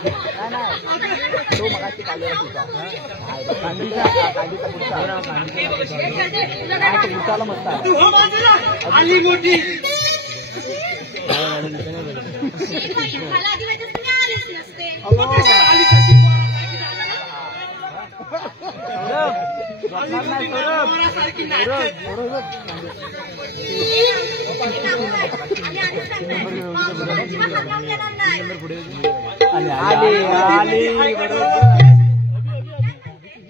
तो मगाशी काढलेला तुझा कांदीचा पुढचा पुढचाला मस्त आहे. तू हो बाजूला आली मोठी मला आधी माहिती असतं मी आलीच नसते. आली कशी पोरासारखी नाचत. आली बरोबर.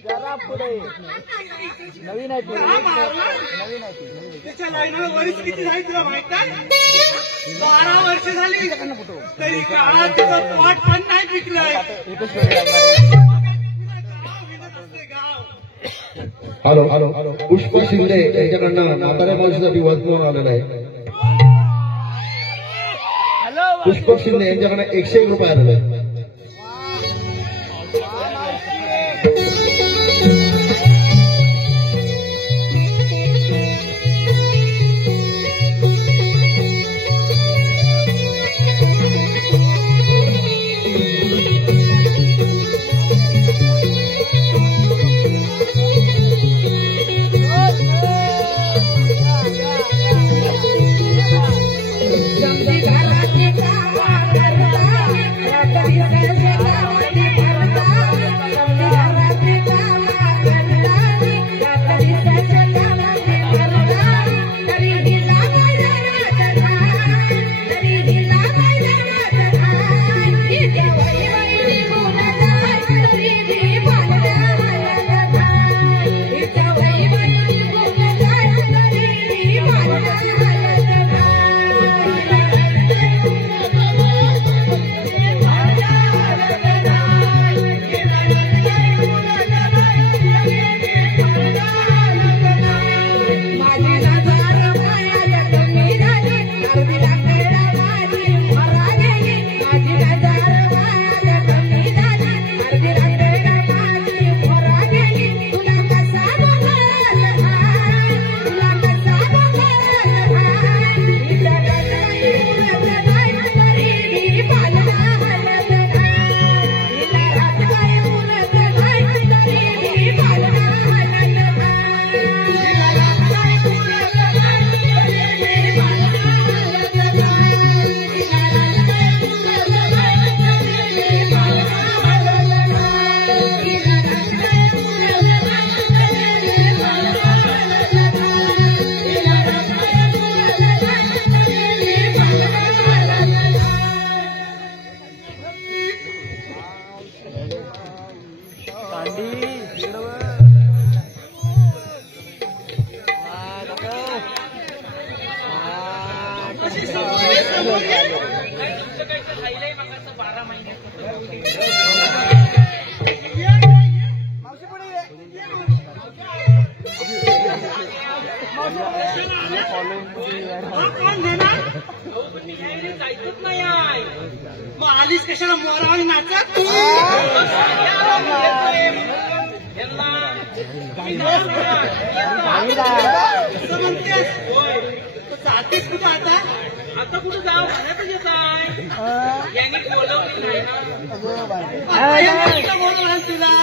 जरा पुढे नवीन आहे ती नवीन आहे ती. तिच्या लग्नाला वरीस किती झाली तुला माहित आहे? 12 वर्ष झाली तरी काळा तिचं पोट पण नाही पिकलंय. एकच वेळ लागणार. हॅलो पुष्प शिंदे यांच्याकडनं म्हाताऱ्या मावशीसाठी वचन आलेलं आहे. पुष्प शिंदे यांच्याकडनं 101 रुपये आलेले आहे. जायचंच नाही आहे. मग आलीस कशाला मोरावानी नाचत? असं म्हणतेस? तू जातेस कुठं आता? आता कुठं जाऊ? घरातच येत आहे. यांनी बोलवली नाही ना. आता बोलवलं तुला?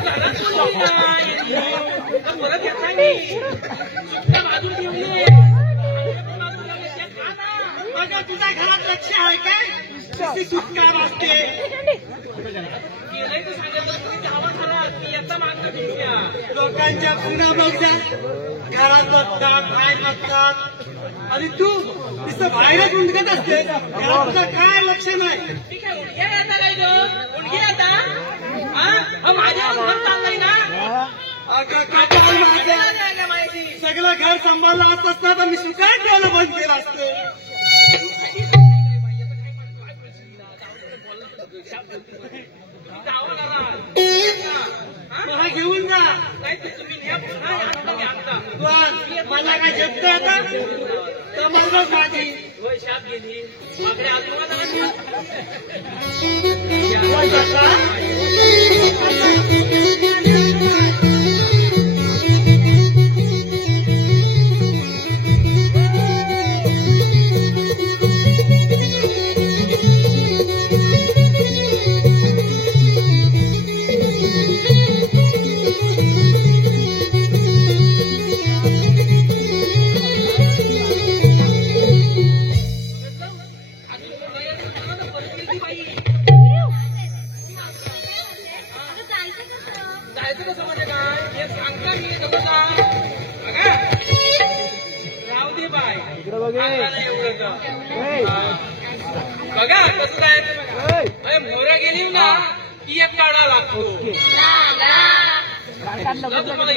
घरात बोलवली नाही. परत येत नाही. सुट्ट्या बाजून ठेवली. अगं तुझ्या घरात लक्ष आहे काय? किती सुटका वाजते. गेलंय तर सांगितलं तुम्ही जावा घरात. मी येता मागता तुमच्या लोकांच्या पुन्हा बघ जा. घरात बघतात, बाहेर बघतात. आणि तू नुसतं बाहेरच उंडकत असते. घरात तुझं काय लक्ष नाही. ठीक आहे, उंडक्या येता काय ग? उंडकी येता? माझ्या घर चाललंय ना. अगं कपाल माझं. सगळं घर सांभाळलं असतं ना तर मी सुखाय ठेवलं बंद केलं असतं. घेऊन जा. मला काय जप्त आता तर मगच माझी शाप गेली. नाही एवढं तर. बघा कसं काय अरे मोहरा गेली ना की एक काढा लागतो. तुम्हाला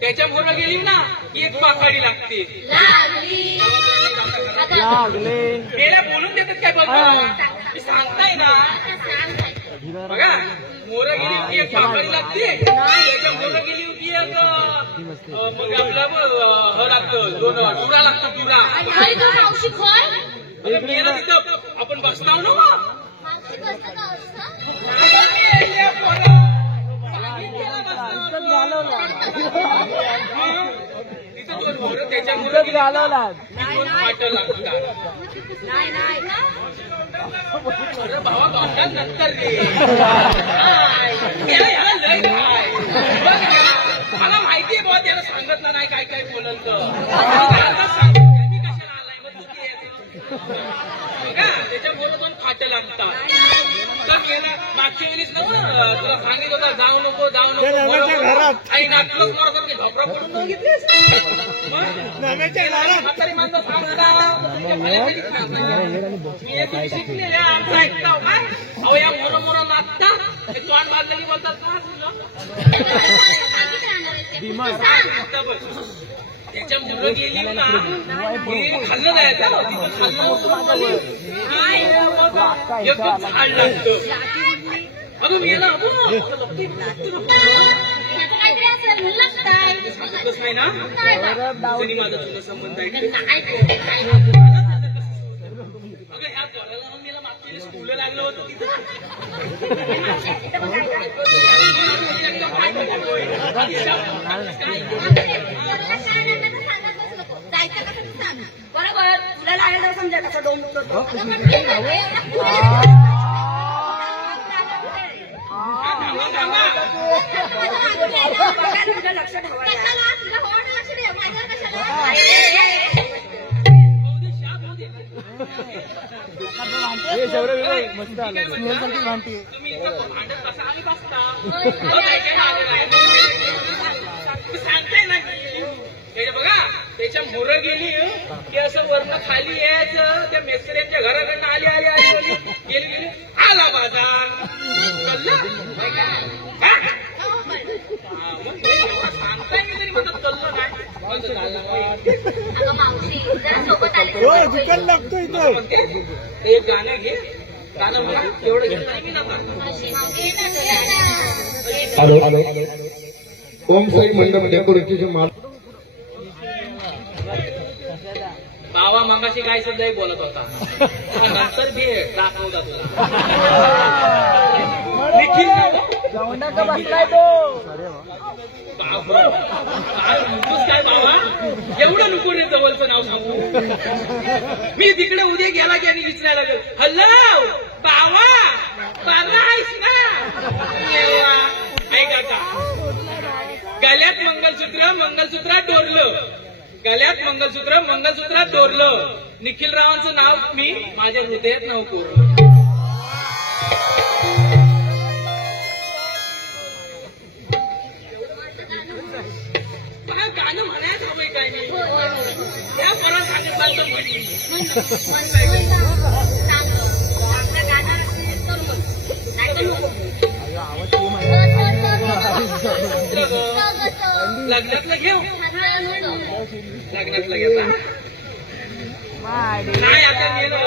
त्याच्या मोहरा गेली ना की एक पाकाडी लागते. मेला बोलून देतात काय बघा मी सांगताय ना. बघा मोहरा गेली होती एक पाकाडी लागते. त्याच्या मोहरा गेली होती एक मग आपला ह लागतं दोन टुरा लागतो टुरा. मेला तिथं आपण बसताव ना तिथं दोन मोहर त्याच्यामुळे फाटं लागतात. भावा वाटतात नंतर रे मला माहितीये बुवा त्याला सांगितलं नाही काय काय बोलल तर मी कशाला आलाय मग तू बघा त्याच्याबरोबर दोन फाटं लागतात. तर गेला मागच्या वेळीच ना तुला सांगित होता जाऊ नको घरात आणि नाटलं मोरासारखे झोपडा पडून बघितलेस म्हातारी माणसं सांगता मी एक शिकलेल्या आमचं ऐकताव काय अहो या मोर मोर नाचता तोंड बांधलं की बोलतात का त्याच्या मुलं गेली ना खाल्लं जायचं झाड लागतं अगं गेला नाही ना माझा तुला संबंध आहे. अगं ह्या पोराला मला मागच्या स्कूल लागलं होतं तिथं बरोबर तुला लागेल समजा कसं डोम लक्ष तुम्ही भांडत कसं आली बसता सांगताय ना की बघा त्याच्या मोर गेली की असं वर्ण खाली यायचं त्या मेस्त्र्यांच्या घराकडनं आली आली आली गेली गेली आला बाजार सांगताय मी तरी म्हणत कळलं नाही. एक गाणं घे गाणं एवढं घेत नाही मी नका. हॅलो ओम साई मंडप डेकोरेशनचे माल बाबा मगाशी काय सुद्धा बोलत होता नंतर भेट दाखवता तुला काय म्हणतोस काय बाबा एवढं नको रे जवळचं नाव सांगू. मी तिकडे उद्या गेला की आणि विचारायला लागलो हॅलो बाबा बाबा आहेस ना ऐका का गळ्यात मंगलसूत्रात डोरलं गळ्यात मंगलसूत्रात डोरलं. निखिल रावांचं नाव मी माझ्या हृदयात नाव कोरलं. गाणं म्हणायचं हवंय काय नाही त्या मला सांगितलं तर लग्नातलं घेऊ लग्नातलं घेतला नाही आता गेलो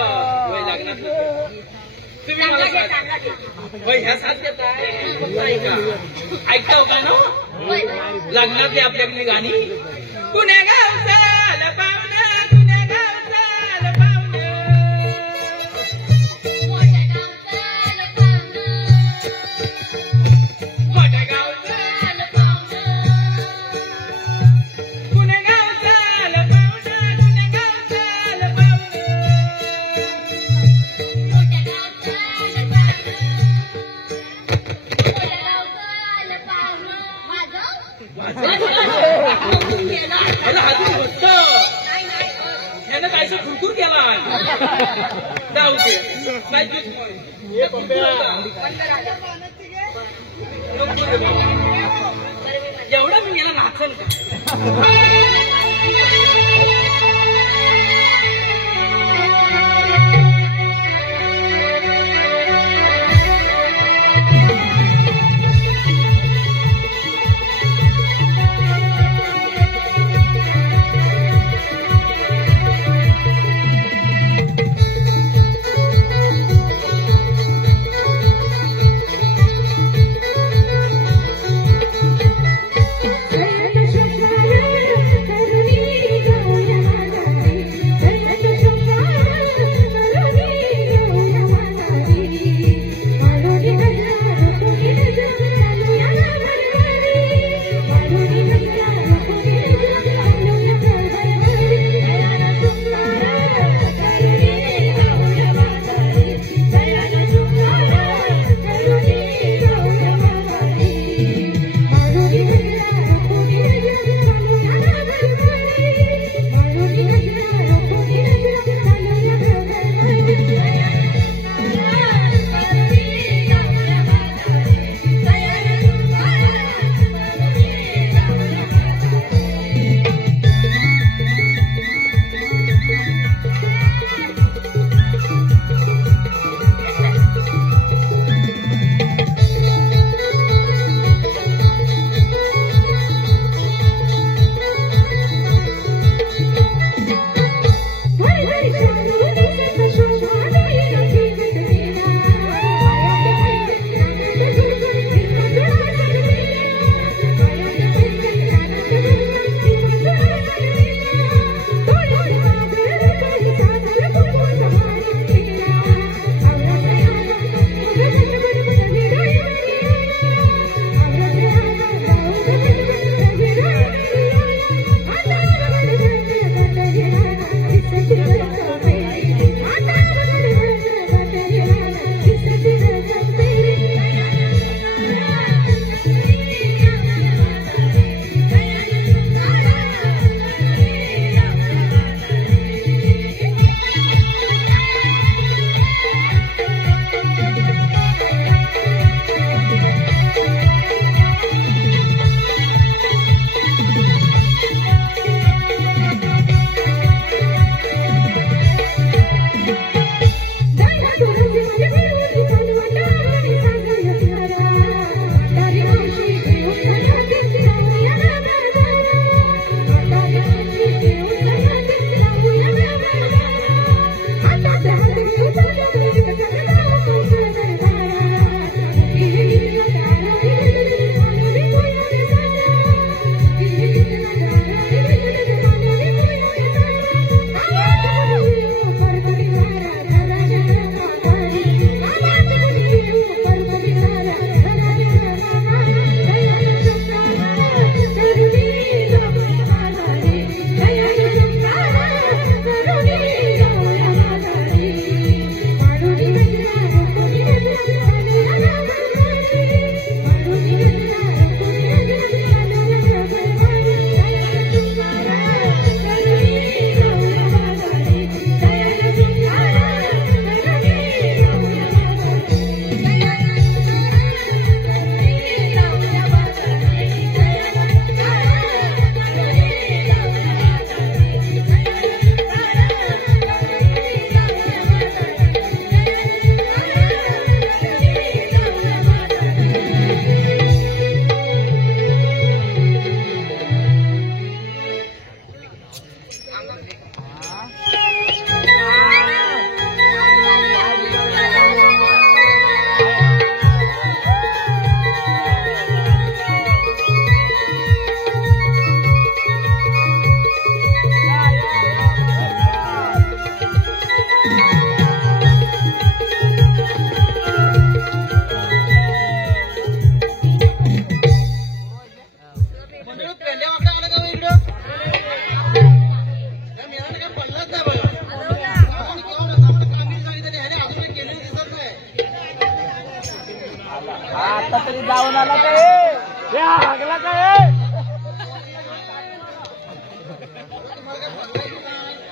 लग्नातलं तुम्ही मला ह्या साथ घेताय ऐकता का ना लग्नातली आपल्याकडली गाणी कुण्या गावचा पाहुणा कुण्या गावचा पाहुणा मोठ्या गावचा कुण्या गावचा पाहुणा कुण्या गावचा यानं काय खुरखुर केला जाऊ दे एवढा मी गेला नाचल का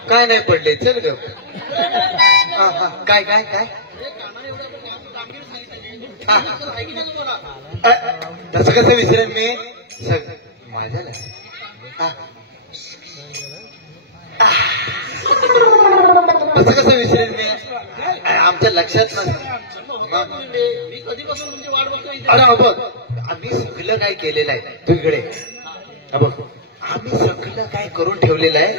काय नाही पडले, चल ग. हा हा, काय काय काय हा. तसं कसं विसरेन मी माझ्याला तसं कसं विसरेन मी, आमच्या लक्षात नसतं. मी कधीपासून तुमची वाट बघतोय. अरे बघ, आम्ही सगळं काय केलेलं आहे तू इकडे बघ. आम्ही सगळं काय करून ठेवलेलं आहे.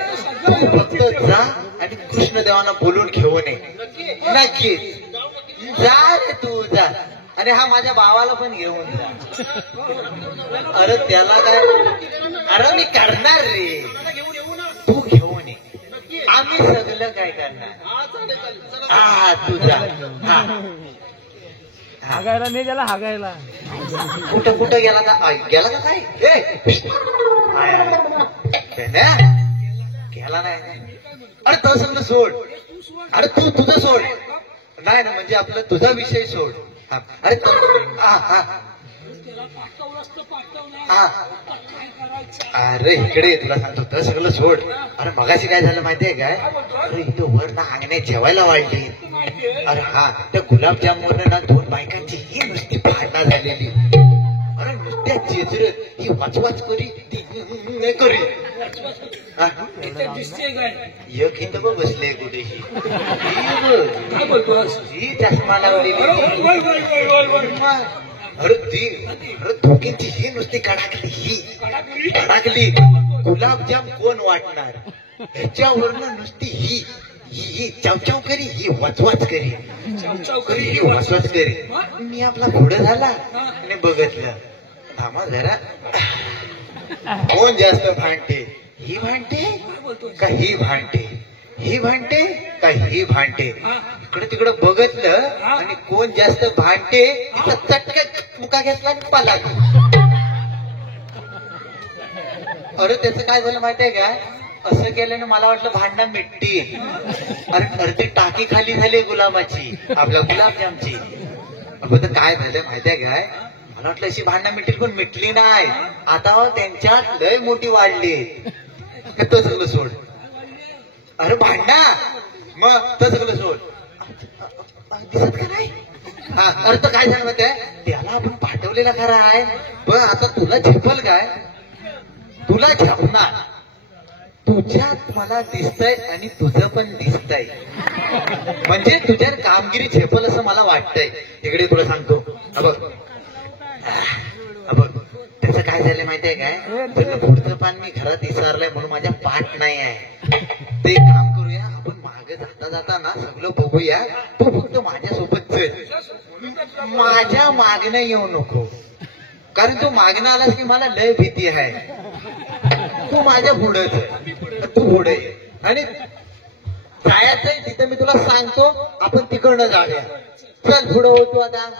तू फक्त जा आणि कृष्णदेवांना बोलून घेऊन ये. नक्की जा रे, तू जा. आणि हा माझ्या भावाला पण घेऊन जा. अरे त्याला काय, अरे मी करणार रे, तू घेऊन ये. आम्ही सगळं काय करणार. हा तू जा. हा हागायला नाही गेला, हागायला. कुठं कुठं गेला का, गेला का काय गेला नाही. अरे तसं सोड. अरे तू तुझं सोड. नाही ना, म्हणजे आपलं तुझा विषय सोड. अरे अरे इकडे तुला सांगतो तर सगळं सोड. अरे मगाशी काय झालं माहितीये काय, अरे इथं वर ना अंगण्यात जेवायला वाढली. अरे हा, त्या गुलाबजामवर ना 2 बायकांची ही नुसती भांडणं झालेली. अरे नुसत्या चेचरत ही वाचवाच करी ती करी. एक इथं बघ बसले कुठे ही चष्मा लावलेली. अरे ती, अरे दोघींची ही नुसती कडाकली, ही कडाकली. गुलाबजाम कोण वाटणार ह्याच्यावरनं नुसती ही ही चावचाव करी, ही वचवाच करी, ही वचवाच करी. मी आपला पुढं झाला आणि बघितलं, थांबा जरा, कोण जास्त भांडते, ही भांडते का ही भांडते, ही भांडते का ही भांडते. इकडे तिकडे बघितलं आणि कोण जास्त भांडते चटके मुका घेतला आणि पळाला. अरे त्याचं काय झालं माहितीये का, असं केल्यानं मला वाटलं भांडणं मिटतील. अरे ती टाकी खाली झाली गुलाबाची, आपल्या गुलाबजामची. अगोदर काय झालं माहितीये काय, मला वाटलं अशी भांडणं मिटतील, पण मिटली नाही. आता त्यांच्यात लय मोठी वाढली. तो सगळं सोड. अरे भांडणा मग तो सगळं सोड. दिसत का नाही. हा अर्थ काय झालं माहितीये, त्याला आपण पाठवलेला खरा आहे, पण आता तुला झेपल काय, तुला झेपणार. तुझ्यात मला दिसतंय आणि तुझं पण दिसतंय, म्हणजे तुझ्यात कामगिरी झेपल असं मला वाटतंय. इकडे तुला सांगतो, बघ त्याचं काय झालंय माहितीये काय, तुला पुढचं पान मी घरात विसरलंय म्हणून माझ्या पाठ नाही आहे. ते काम करूया आपण, मागे जाता जाता ना सगळं बघूया. तू फक्त माझ्यासोबत चल, माझ्या मागणं येऊ नको, कारण तू मागणं आलास की मला लय भीती आहे. तू माझ्या पुढंच, तू पुढे आणि जायचंय तिथं मी तुला सांगतो, आपण तिकडनं जाऊया. चल पुढं होतो आता.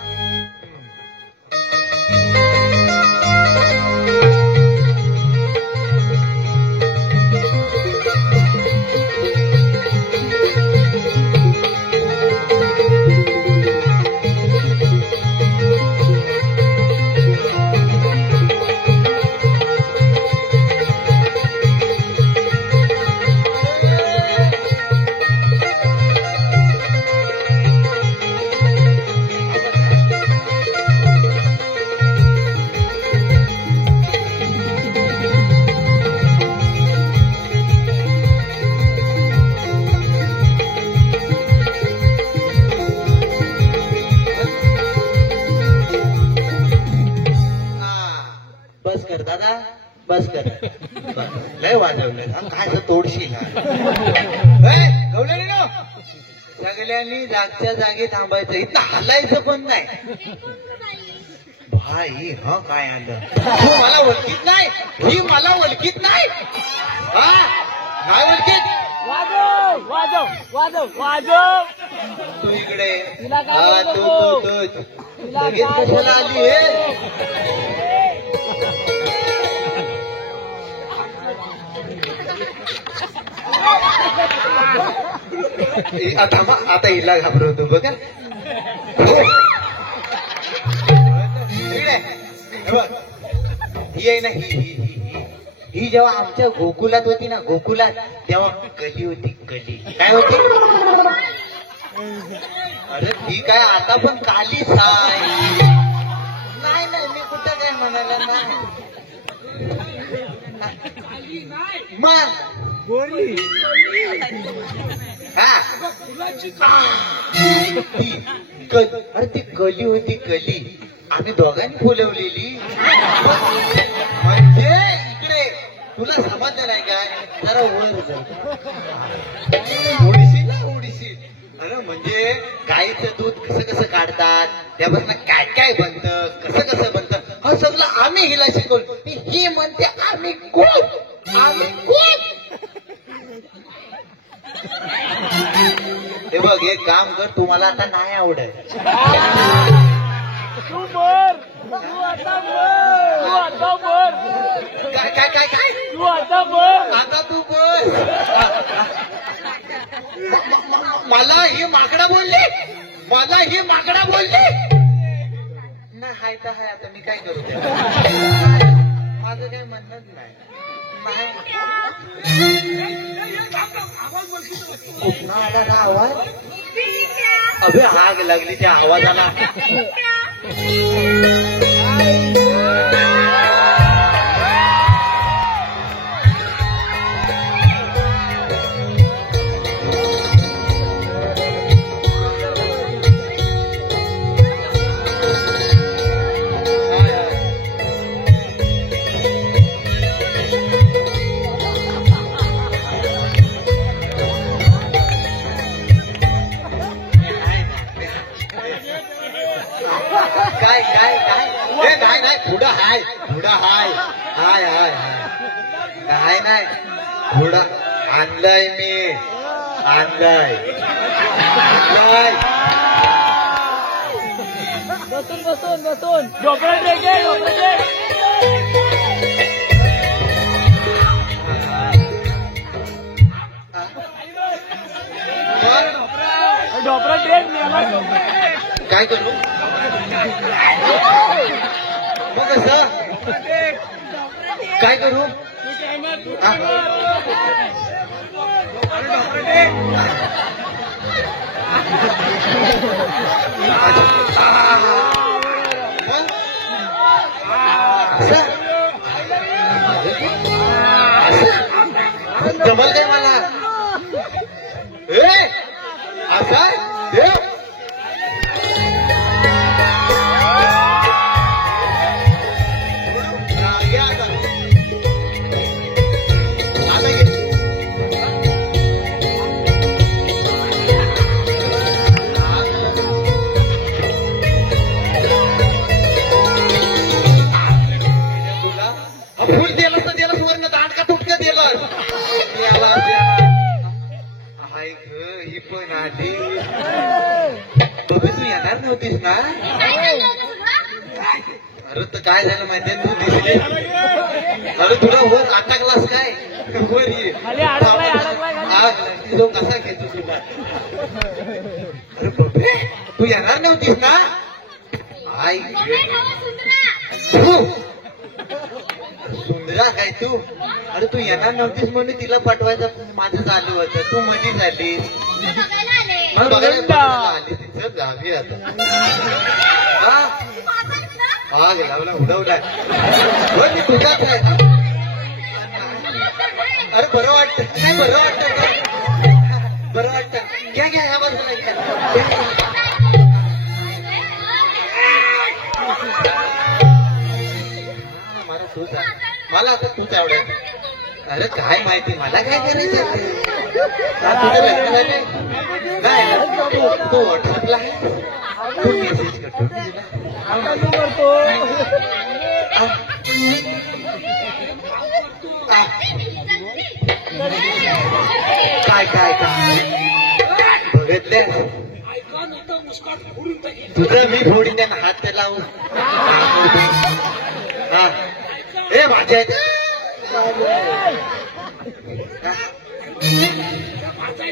बस कर, लय वाजवलं काय तोडशील. गवलेली ना, सगळ्यांनी जागच्या जागी थांबायचं, इथं हलायचं पण नाही. भाई हा काय आलं, तू मला ओळखीत नाही, ही मला ओळखीत नाही. हा काय ओळखीत, वाजव वाजव वाजव वाजव. तू इकडे तू लगेच कशाला आली हे. आता हिला घाबरवतो बघा. ही आहे ना, ही ही जेव्हा आमच्या गोकुलात होती ना, गोकुलात, तेव्हा कली होती, कली. काय होती? अरे ती काय आता पण कालीच आहे. नाही नाही, मी कुठं काय म्हणाला नाही. आली नाही मग हा फुलाची अरे ती कली होती, कली. आम्ही दोघांनी फुलवलेली. म्हणजे इकडे तुला समजलं नाही काय? जरा वर ओडिशी ना, ओडिशी. अरे म्हणजे गाईचं दूध कसं कसं काढतात, त्यापासून काय काय बनतं, कसं कसं बनतं, हा सगळं आम्ही हिला शिकवलं. ही म्हणते आम्ही कोण, आम्ही कोण. हे बघ, एक काम कर, तू मला आता नाही आवडत. काय काय काय काय आता तू बोल. मला ही माकडा बोलली, मला ही माकडा बोलली. नाही हाय तर हाय, आता मी काय करू त्याला? माझं काही म्हणणंच नाही. कुठं आला ना आवाज? अबे आग लागली त्या आवाजाला. काय काय काय हे नाही नाही, पुढं हाय, पुढं हाय, हाय हाय हाय. नाही नाही, पुढं आणलंय मी, आणलंय, आणलंय. बसून ढोकळा दे घे, ढोकळा दे. ढोकळा दे मला. काय करू मग? कसं काय करू? हा. जमल काय मला? असं फुल दिलं तर दिलं, वर्ण दांडका तुटका दिलं. हाय ग, ही पण आली. बघ, तू येणार नव्हतीस ना? अरे तर काय झालं माहितीये, तू दिसली. अरे तुला वर अटकलास काय? वर ये. तो कसा घेतो तुला? अरे बापरे, तू येणार नव्हतीस ना? आई सुंदरा काय तू? अरे तू येणार नव्हतीस म्हणून तिला पाठवायचं माझं चालू होतं. तू मधी झालीस. मला बघायला आली तिचं गावी आता. हा आग लावला, उडवला. मी तुझाच आहे. अरे बरं वाटतं, नाही बरं वाटतं, बरं वाटतं. घ्या घ्या, ह्या बाजूला घ्या. मला आता तूच आवडत. अरे काय माहिती, मला काय करायचं? तुझं लग्न झालं नाही? तो व्हॉट्सअपला आहे, तू मेसेज करतो काय काय काय बघितले? ऐका नव्हता मुस्काट फोडून टाकेल. तुझं मी फोडीन त्यांना हात ते लावून. हा हे माझ्या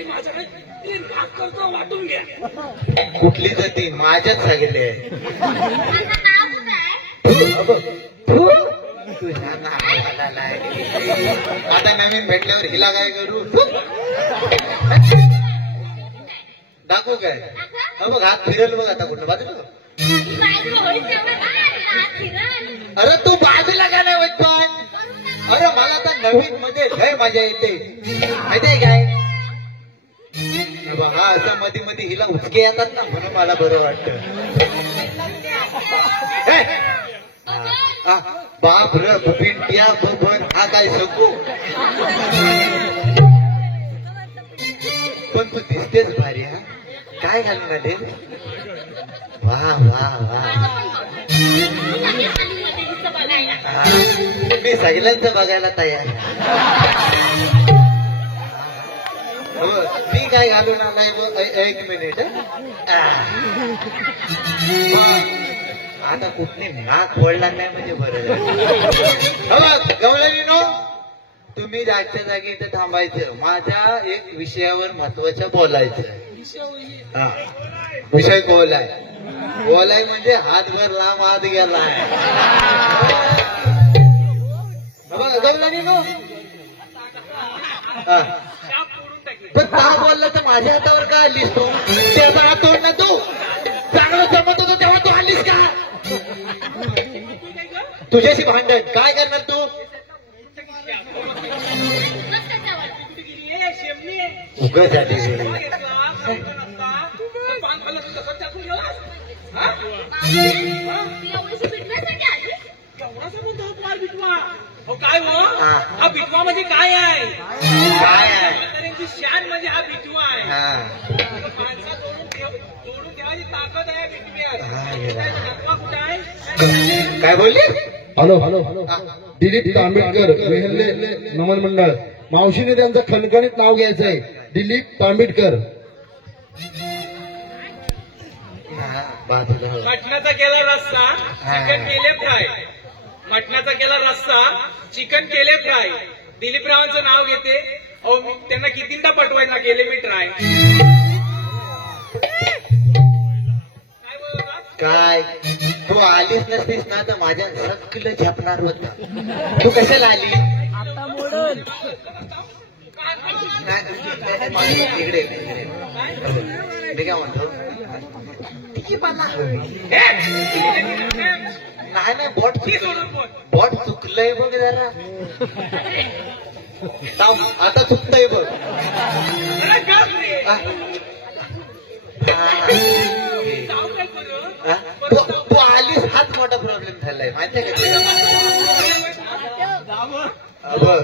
माझा राग करतो, वाटून घ्या. कुठली तर ती माझ्याच सांगितले. तुझ्या नावाला झालाय आता नवीन भेटल्यावर हिला काय करू दाखवू काय बघ हात फिरेल बघ आता कुठं बाजू अरे तू बाजूला का नाही होत पण अरे मला आता नवीन मध्ये लय मजा येते माहितीये काय बघा असं मध्ये मध्ये हिला उचके येतात ना म्हणून मला बरं वाटतं बाप र पिंट्या बबन हा काय सकू पण तू दिसतेच भारी हा काय घालून आले वा वा वा मी सगळ्यांचं बघायला तयार हो मी काय घालून आलाय बघ एक मिनिट आता कुठने नाक वळला नाही म्हणजे बरं गवळीनो तुम्ही आजच्या जागी इथे थांबायचं माझ्या एक विषयावर महत्वाचं बोलायचं हा विषय बोलाय म्हणजे हातभर लांब हात गेलाय गवळीनो पण का बोलला तर माझ्या हातावर का आलीस तू त्याचा हात तोड ना तू चांगलं जमत होतं तेव्हा तू आलीस का तुझ्याशी भांडण काय करणार तू उघड झाली काय हो हा बिटवा म्हणजे काय आहे काय आहे शान म्हणजे हा बिटवा आहे माणसा जोडून ठेवायची ताकद आहे बिटव्यात कुठं आहे काय बोलली हॅलो हॅलो दिलीप तांबेडकर वेहल्ले नमन मंडळ मावशीने त्यांचं खणखणीत नाव घ्यायचंय दिलीप तांबेडकर मटणाचा केला रस्सा चिकन केले फ्राय मटणाचा केला रस्सा चिकन केले फ्राय दिलीपरावांचं नाव घेते अहो मी त्यांना कितींदा पटवायला गेले मी ट्राय काय तू आलीच नसतीस ना तर माझ्या सगळं झेपणार होत तू कशाला आली इकडे मी काय म्हणतो नाही बॉट चुकलंय बघ जरा आता चुकतंय बघ तू आलीस हाच मोठा प्रॉब्लेम झालाय माहितीये का बघ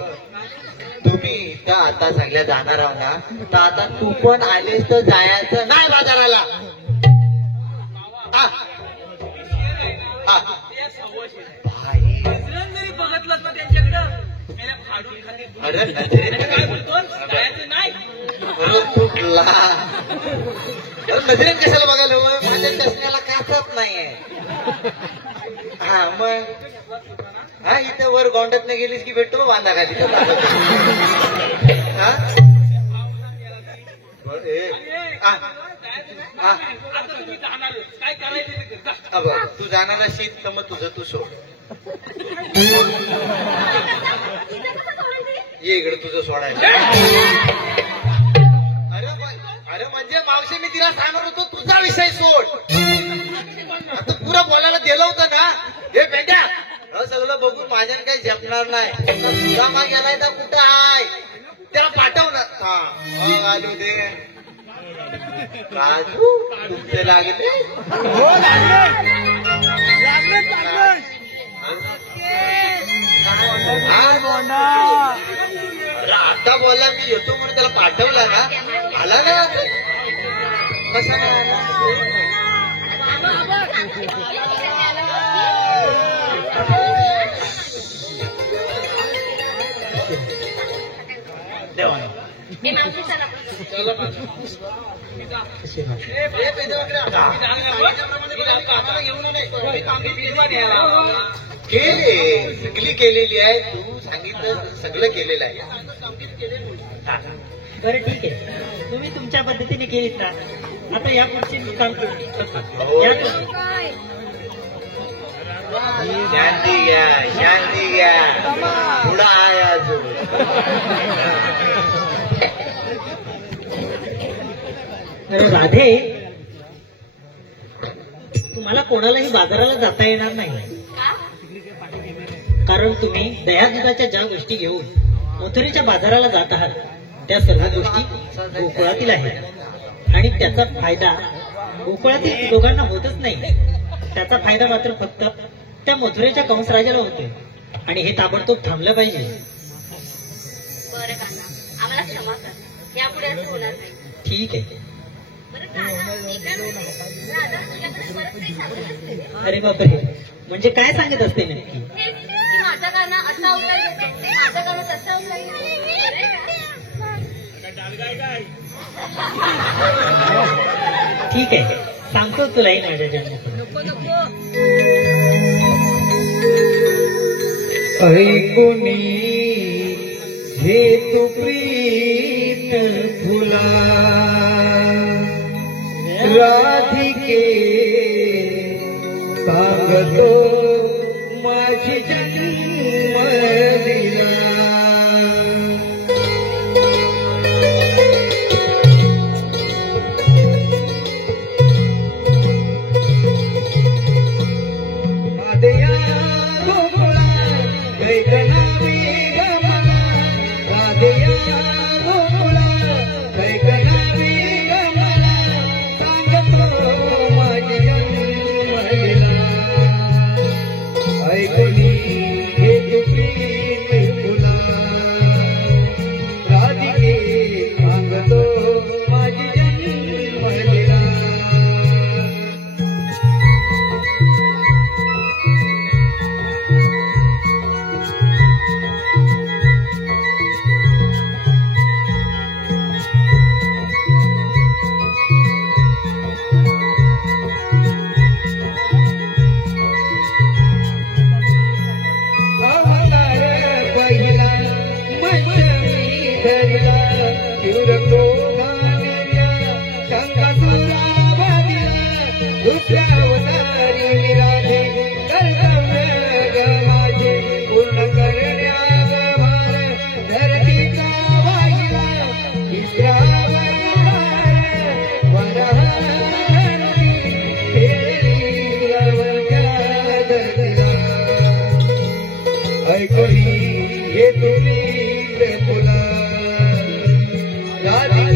तुम्ही इथं आता सगळ्या जाणार आहो ना तर आता तू पण आलीस तर जायचं नाही बाजाराला जरी बघितलं ना त्यांच्याकडं अरे काय बोलतो जायचं नाही तुटला नजरेत कशाला बघायला हवं माझ्या चष्म्याला काचत नाहीये हा मग हा इथं वर गौंडत नाही गेलीस की भेटतो बांधा का तिथं काय करायचं तू जाणार असेल तर मग तुझं तू सोड ये इकडे तुझं सोडायला अरे म्हणजे मावशी मी तिला सांगणार होतो तुझा विषय सोड आता पुरा बोलायला दिलं होतं ना हे बेटा सगळं बघून माझ्याने काही झेपणार नाही तुझा माग गेलाय तर कुठं आहे त्याला पाठव ना हा आलो दे राजू तुमचे लागले आता बोला मी येतो म्हणून त्याला पाठवला ना आला ना कसा नाही आला केले सगळी केलेली आहे तू सांगितलं सगळं केलेलं आहे बरं ठीक आहे तुम्ही तुमच्या पद्धतीने केलीत ना आता या पुढची काम करू शांती घ्या पुढं आहे अजून. अरे राधे, तुम्हाला कोणालाही बाजाराला जाता येणार नाही, का? कारण तुम्ही दह्यादुधाच्या ज्या गोष्टी घेऊन मथुरेच्या बाजाराला जात आहात त्या सर्व गोष्टी गोकुळातील आहेत आणि त्याचा फायदा गोकुळातील लोकांना होतच नाही. त्याचा फायदा मात्र फक्त त्या मथुरेच्या कंसराजाला होतोय आणि हे ताबडतोब थांबलं पाहिजे. बरं काका, आम्हाला क्षमा कर, यापुढे असं होणार नाही. ठीक आहे. बरं काका, मी काय म्हणते, राधा तुझ्याकडे परत काही सांगत असते. अरे बापरे, म्हणजे काय सांगत असते नक्की? हेच की माझ्या काना असा अवतार घेतो, माझ्या काना तसा अवतार घेतो. बरं का? ठीक आहे, सांगतो तुलाही माझ्या जन्मात. ऐकुनी हे तू प्रीत फुला राधिके सांगतो माझी जन्मदिना. राधया गोकुळा कैकनावी गमना, राधया गोकुळा कैकनावी गमना, सांगतो माझी जन्मदिना. ऐकुनी हे तू प्रीत फुला राधिके सांगतो माझी जन्मदिना. अवतार पहिला मंचमी धरला, तीव्र क्रोधानेल्या शंकासुरा वादिला. दुसऱ्या अवतारी मी राधे, कर्तव्य ग माझे पूर्ण करण्यास भार धरतीचा वाहिला. तिसरा अवतार वराहनी फेरी अवघ्या धरतीला. ऐकुनी हे तुम्ही फुला राधिके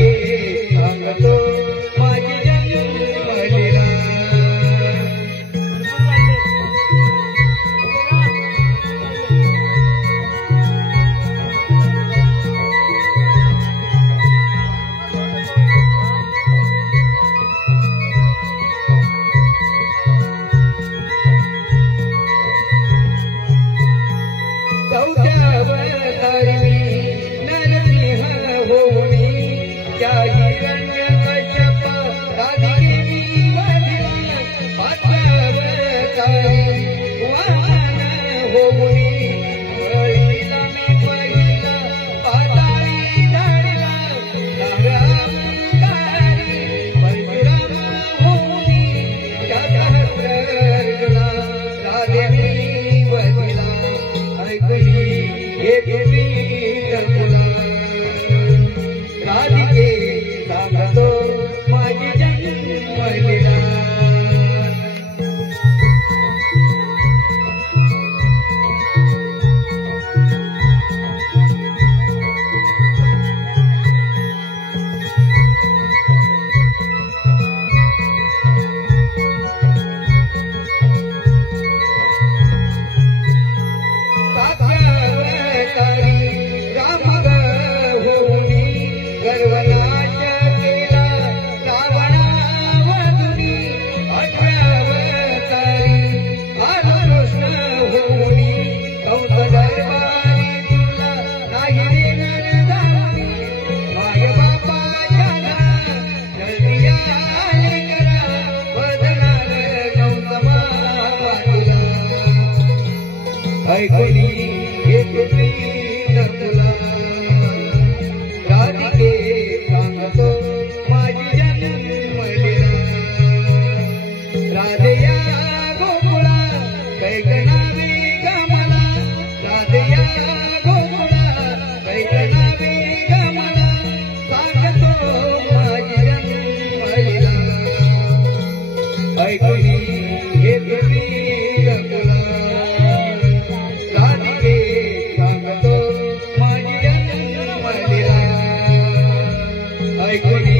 ऐकुनी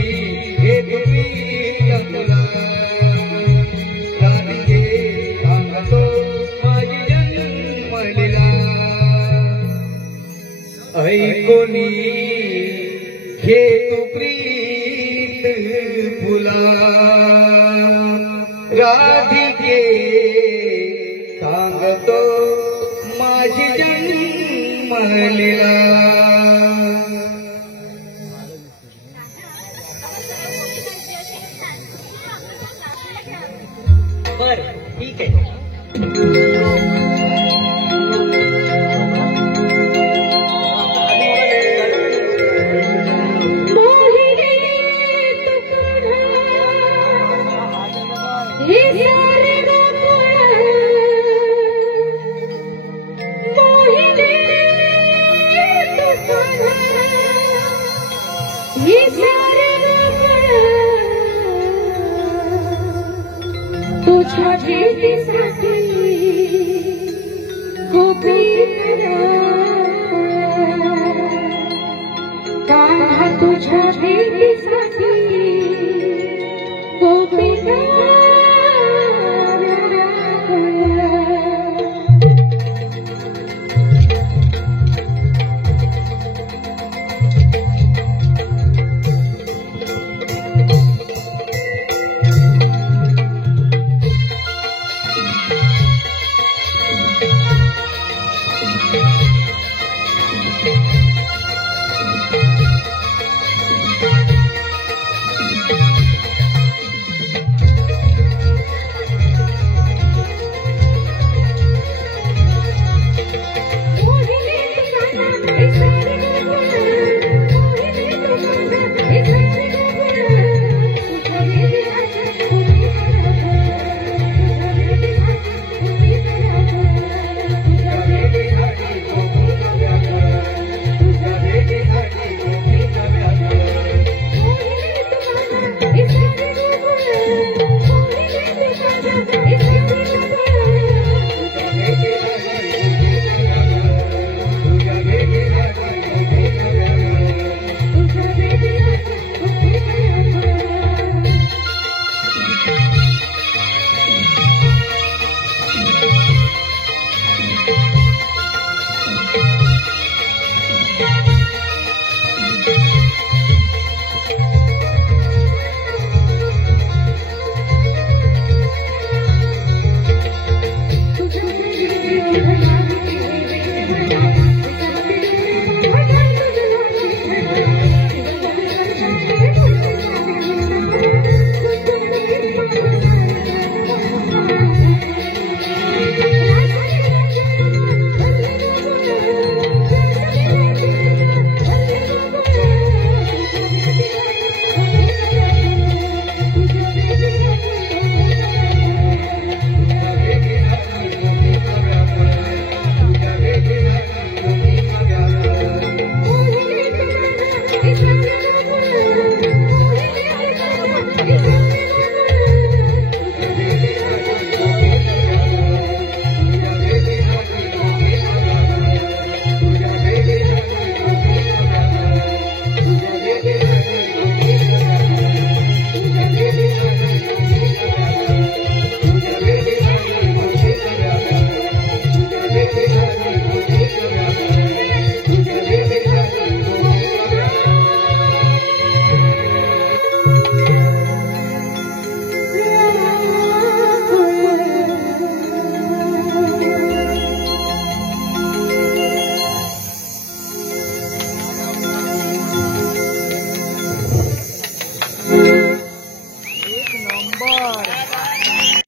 हे तुला राधिके सांगतो माझी जन्मलीला ऐकुनी हे तू प्रीत फुला राधिके सांगतो माझी जन्मलीला बर ठीक आहे. तुझ्या भेटीसाठी तुझ्या भेटीसाठी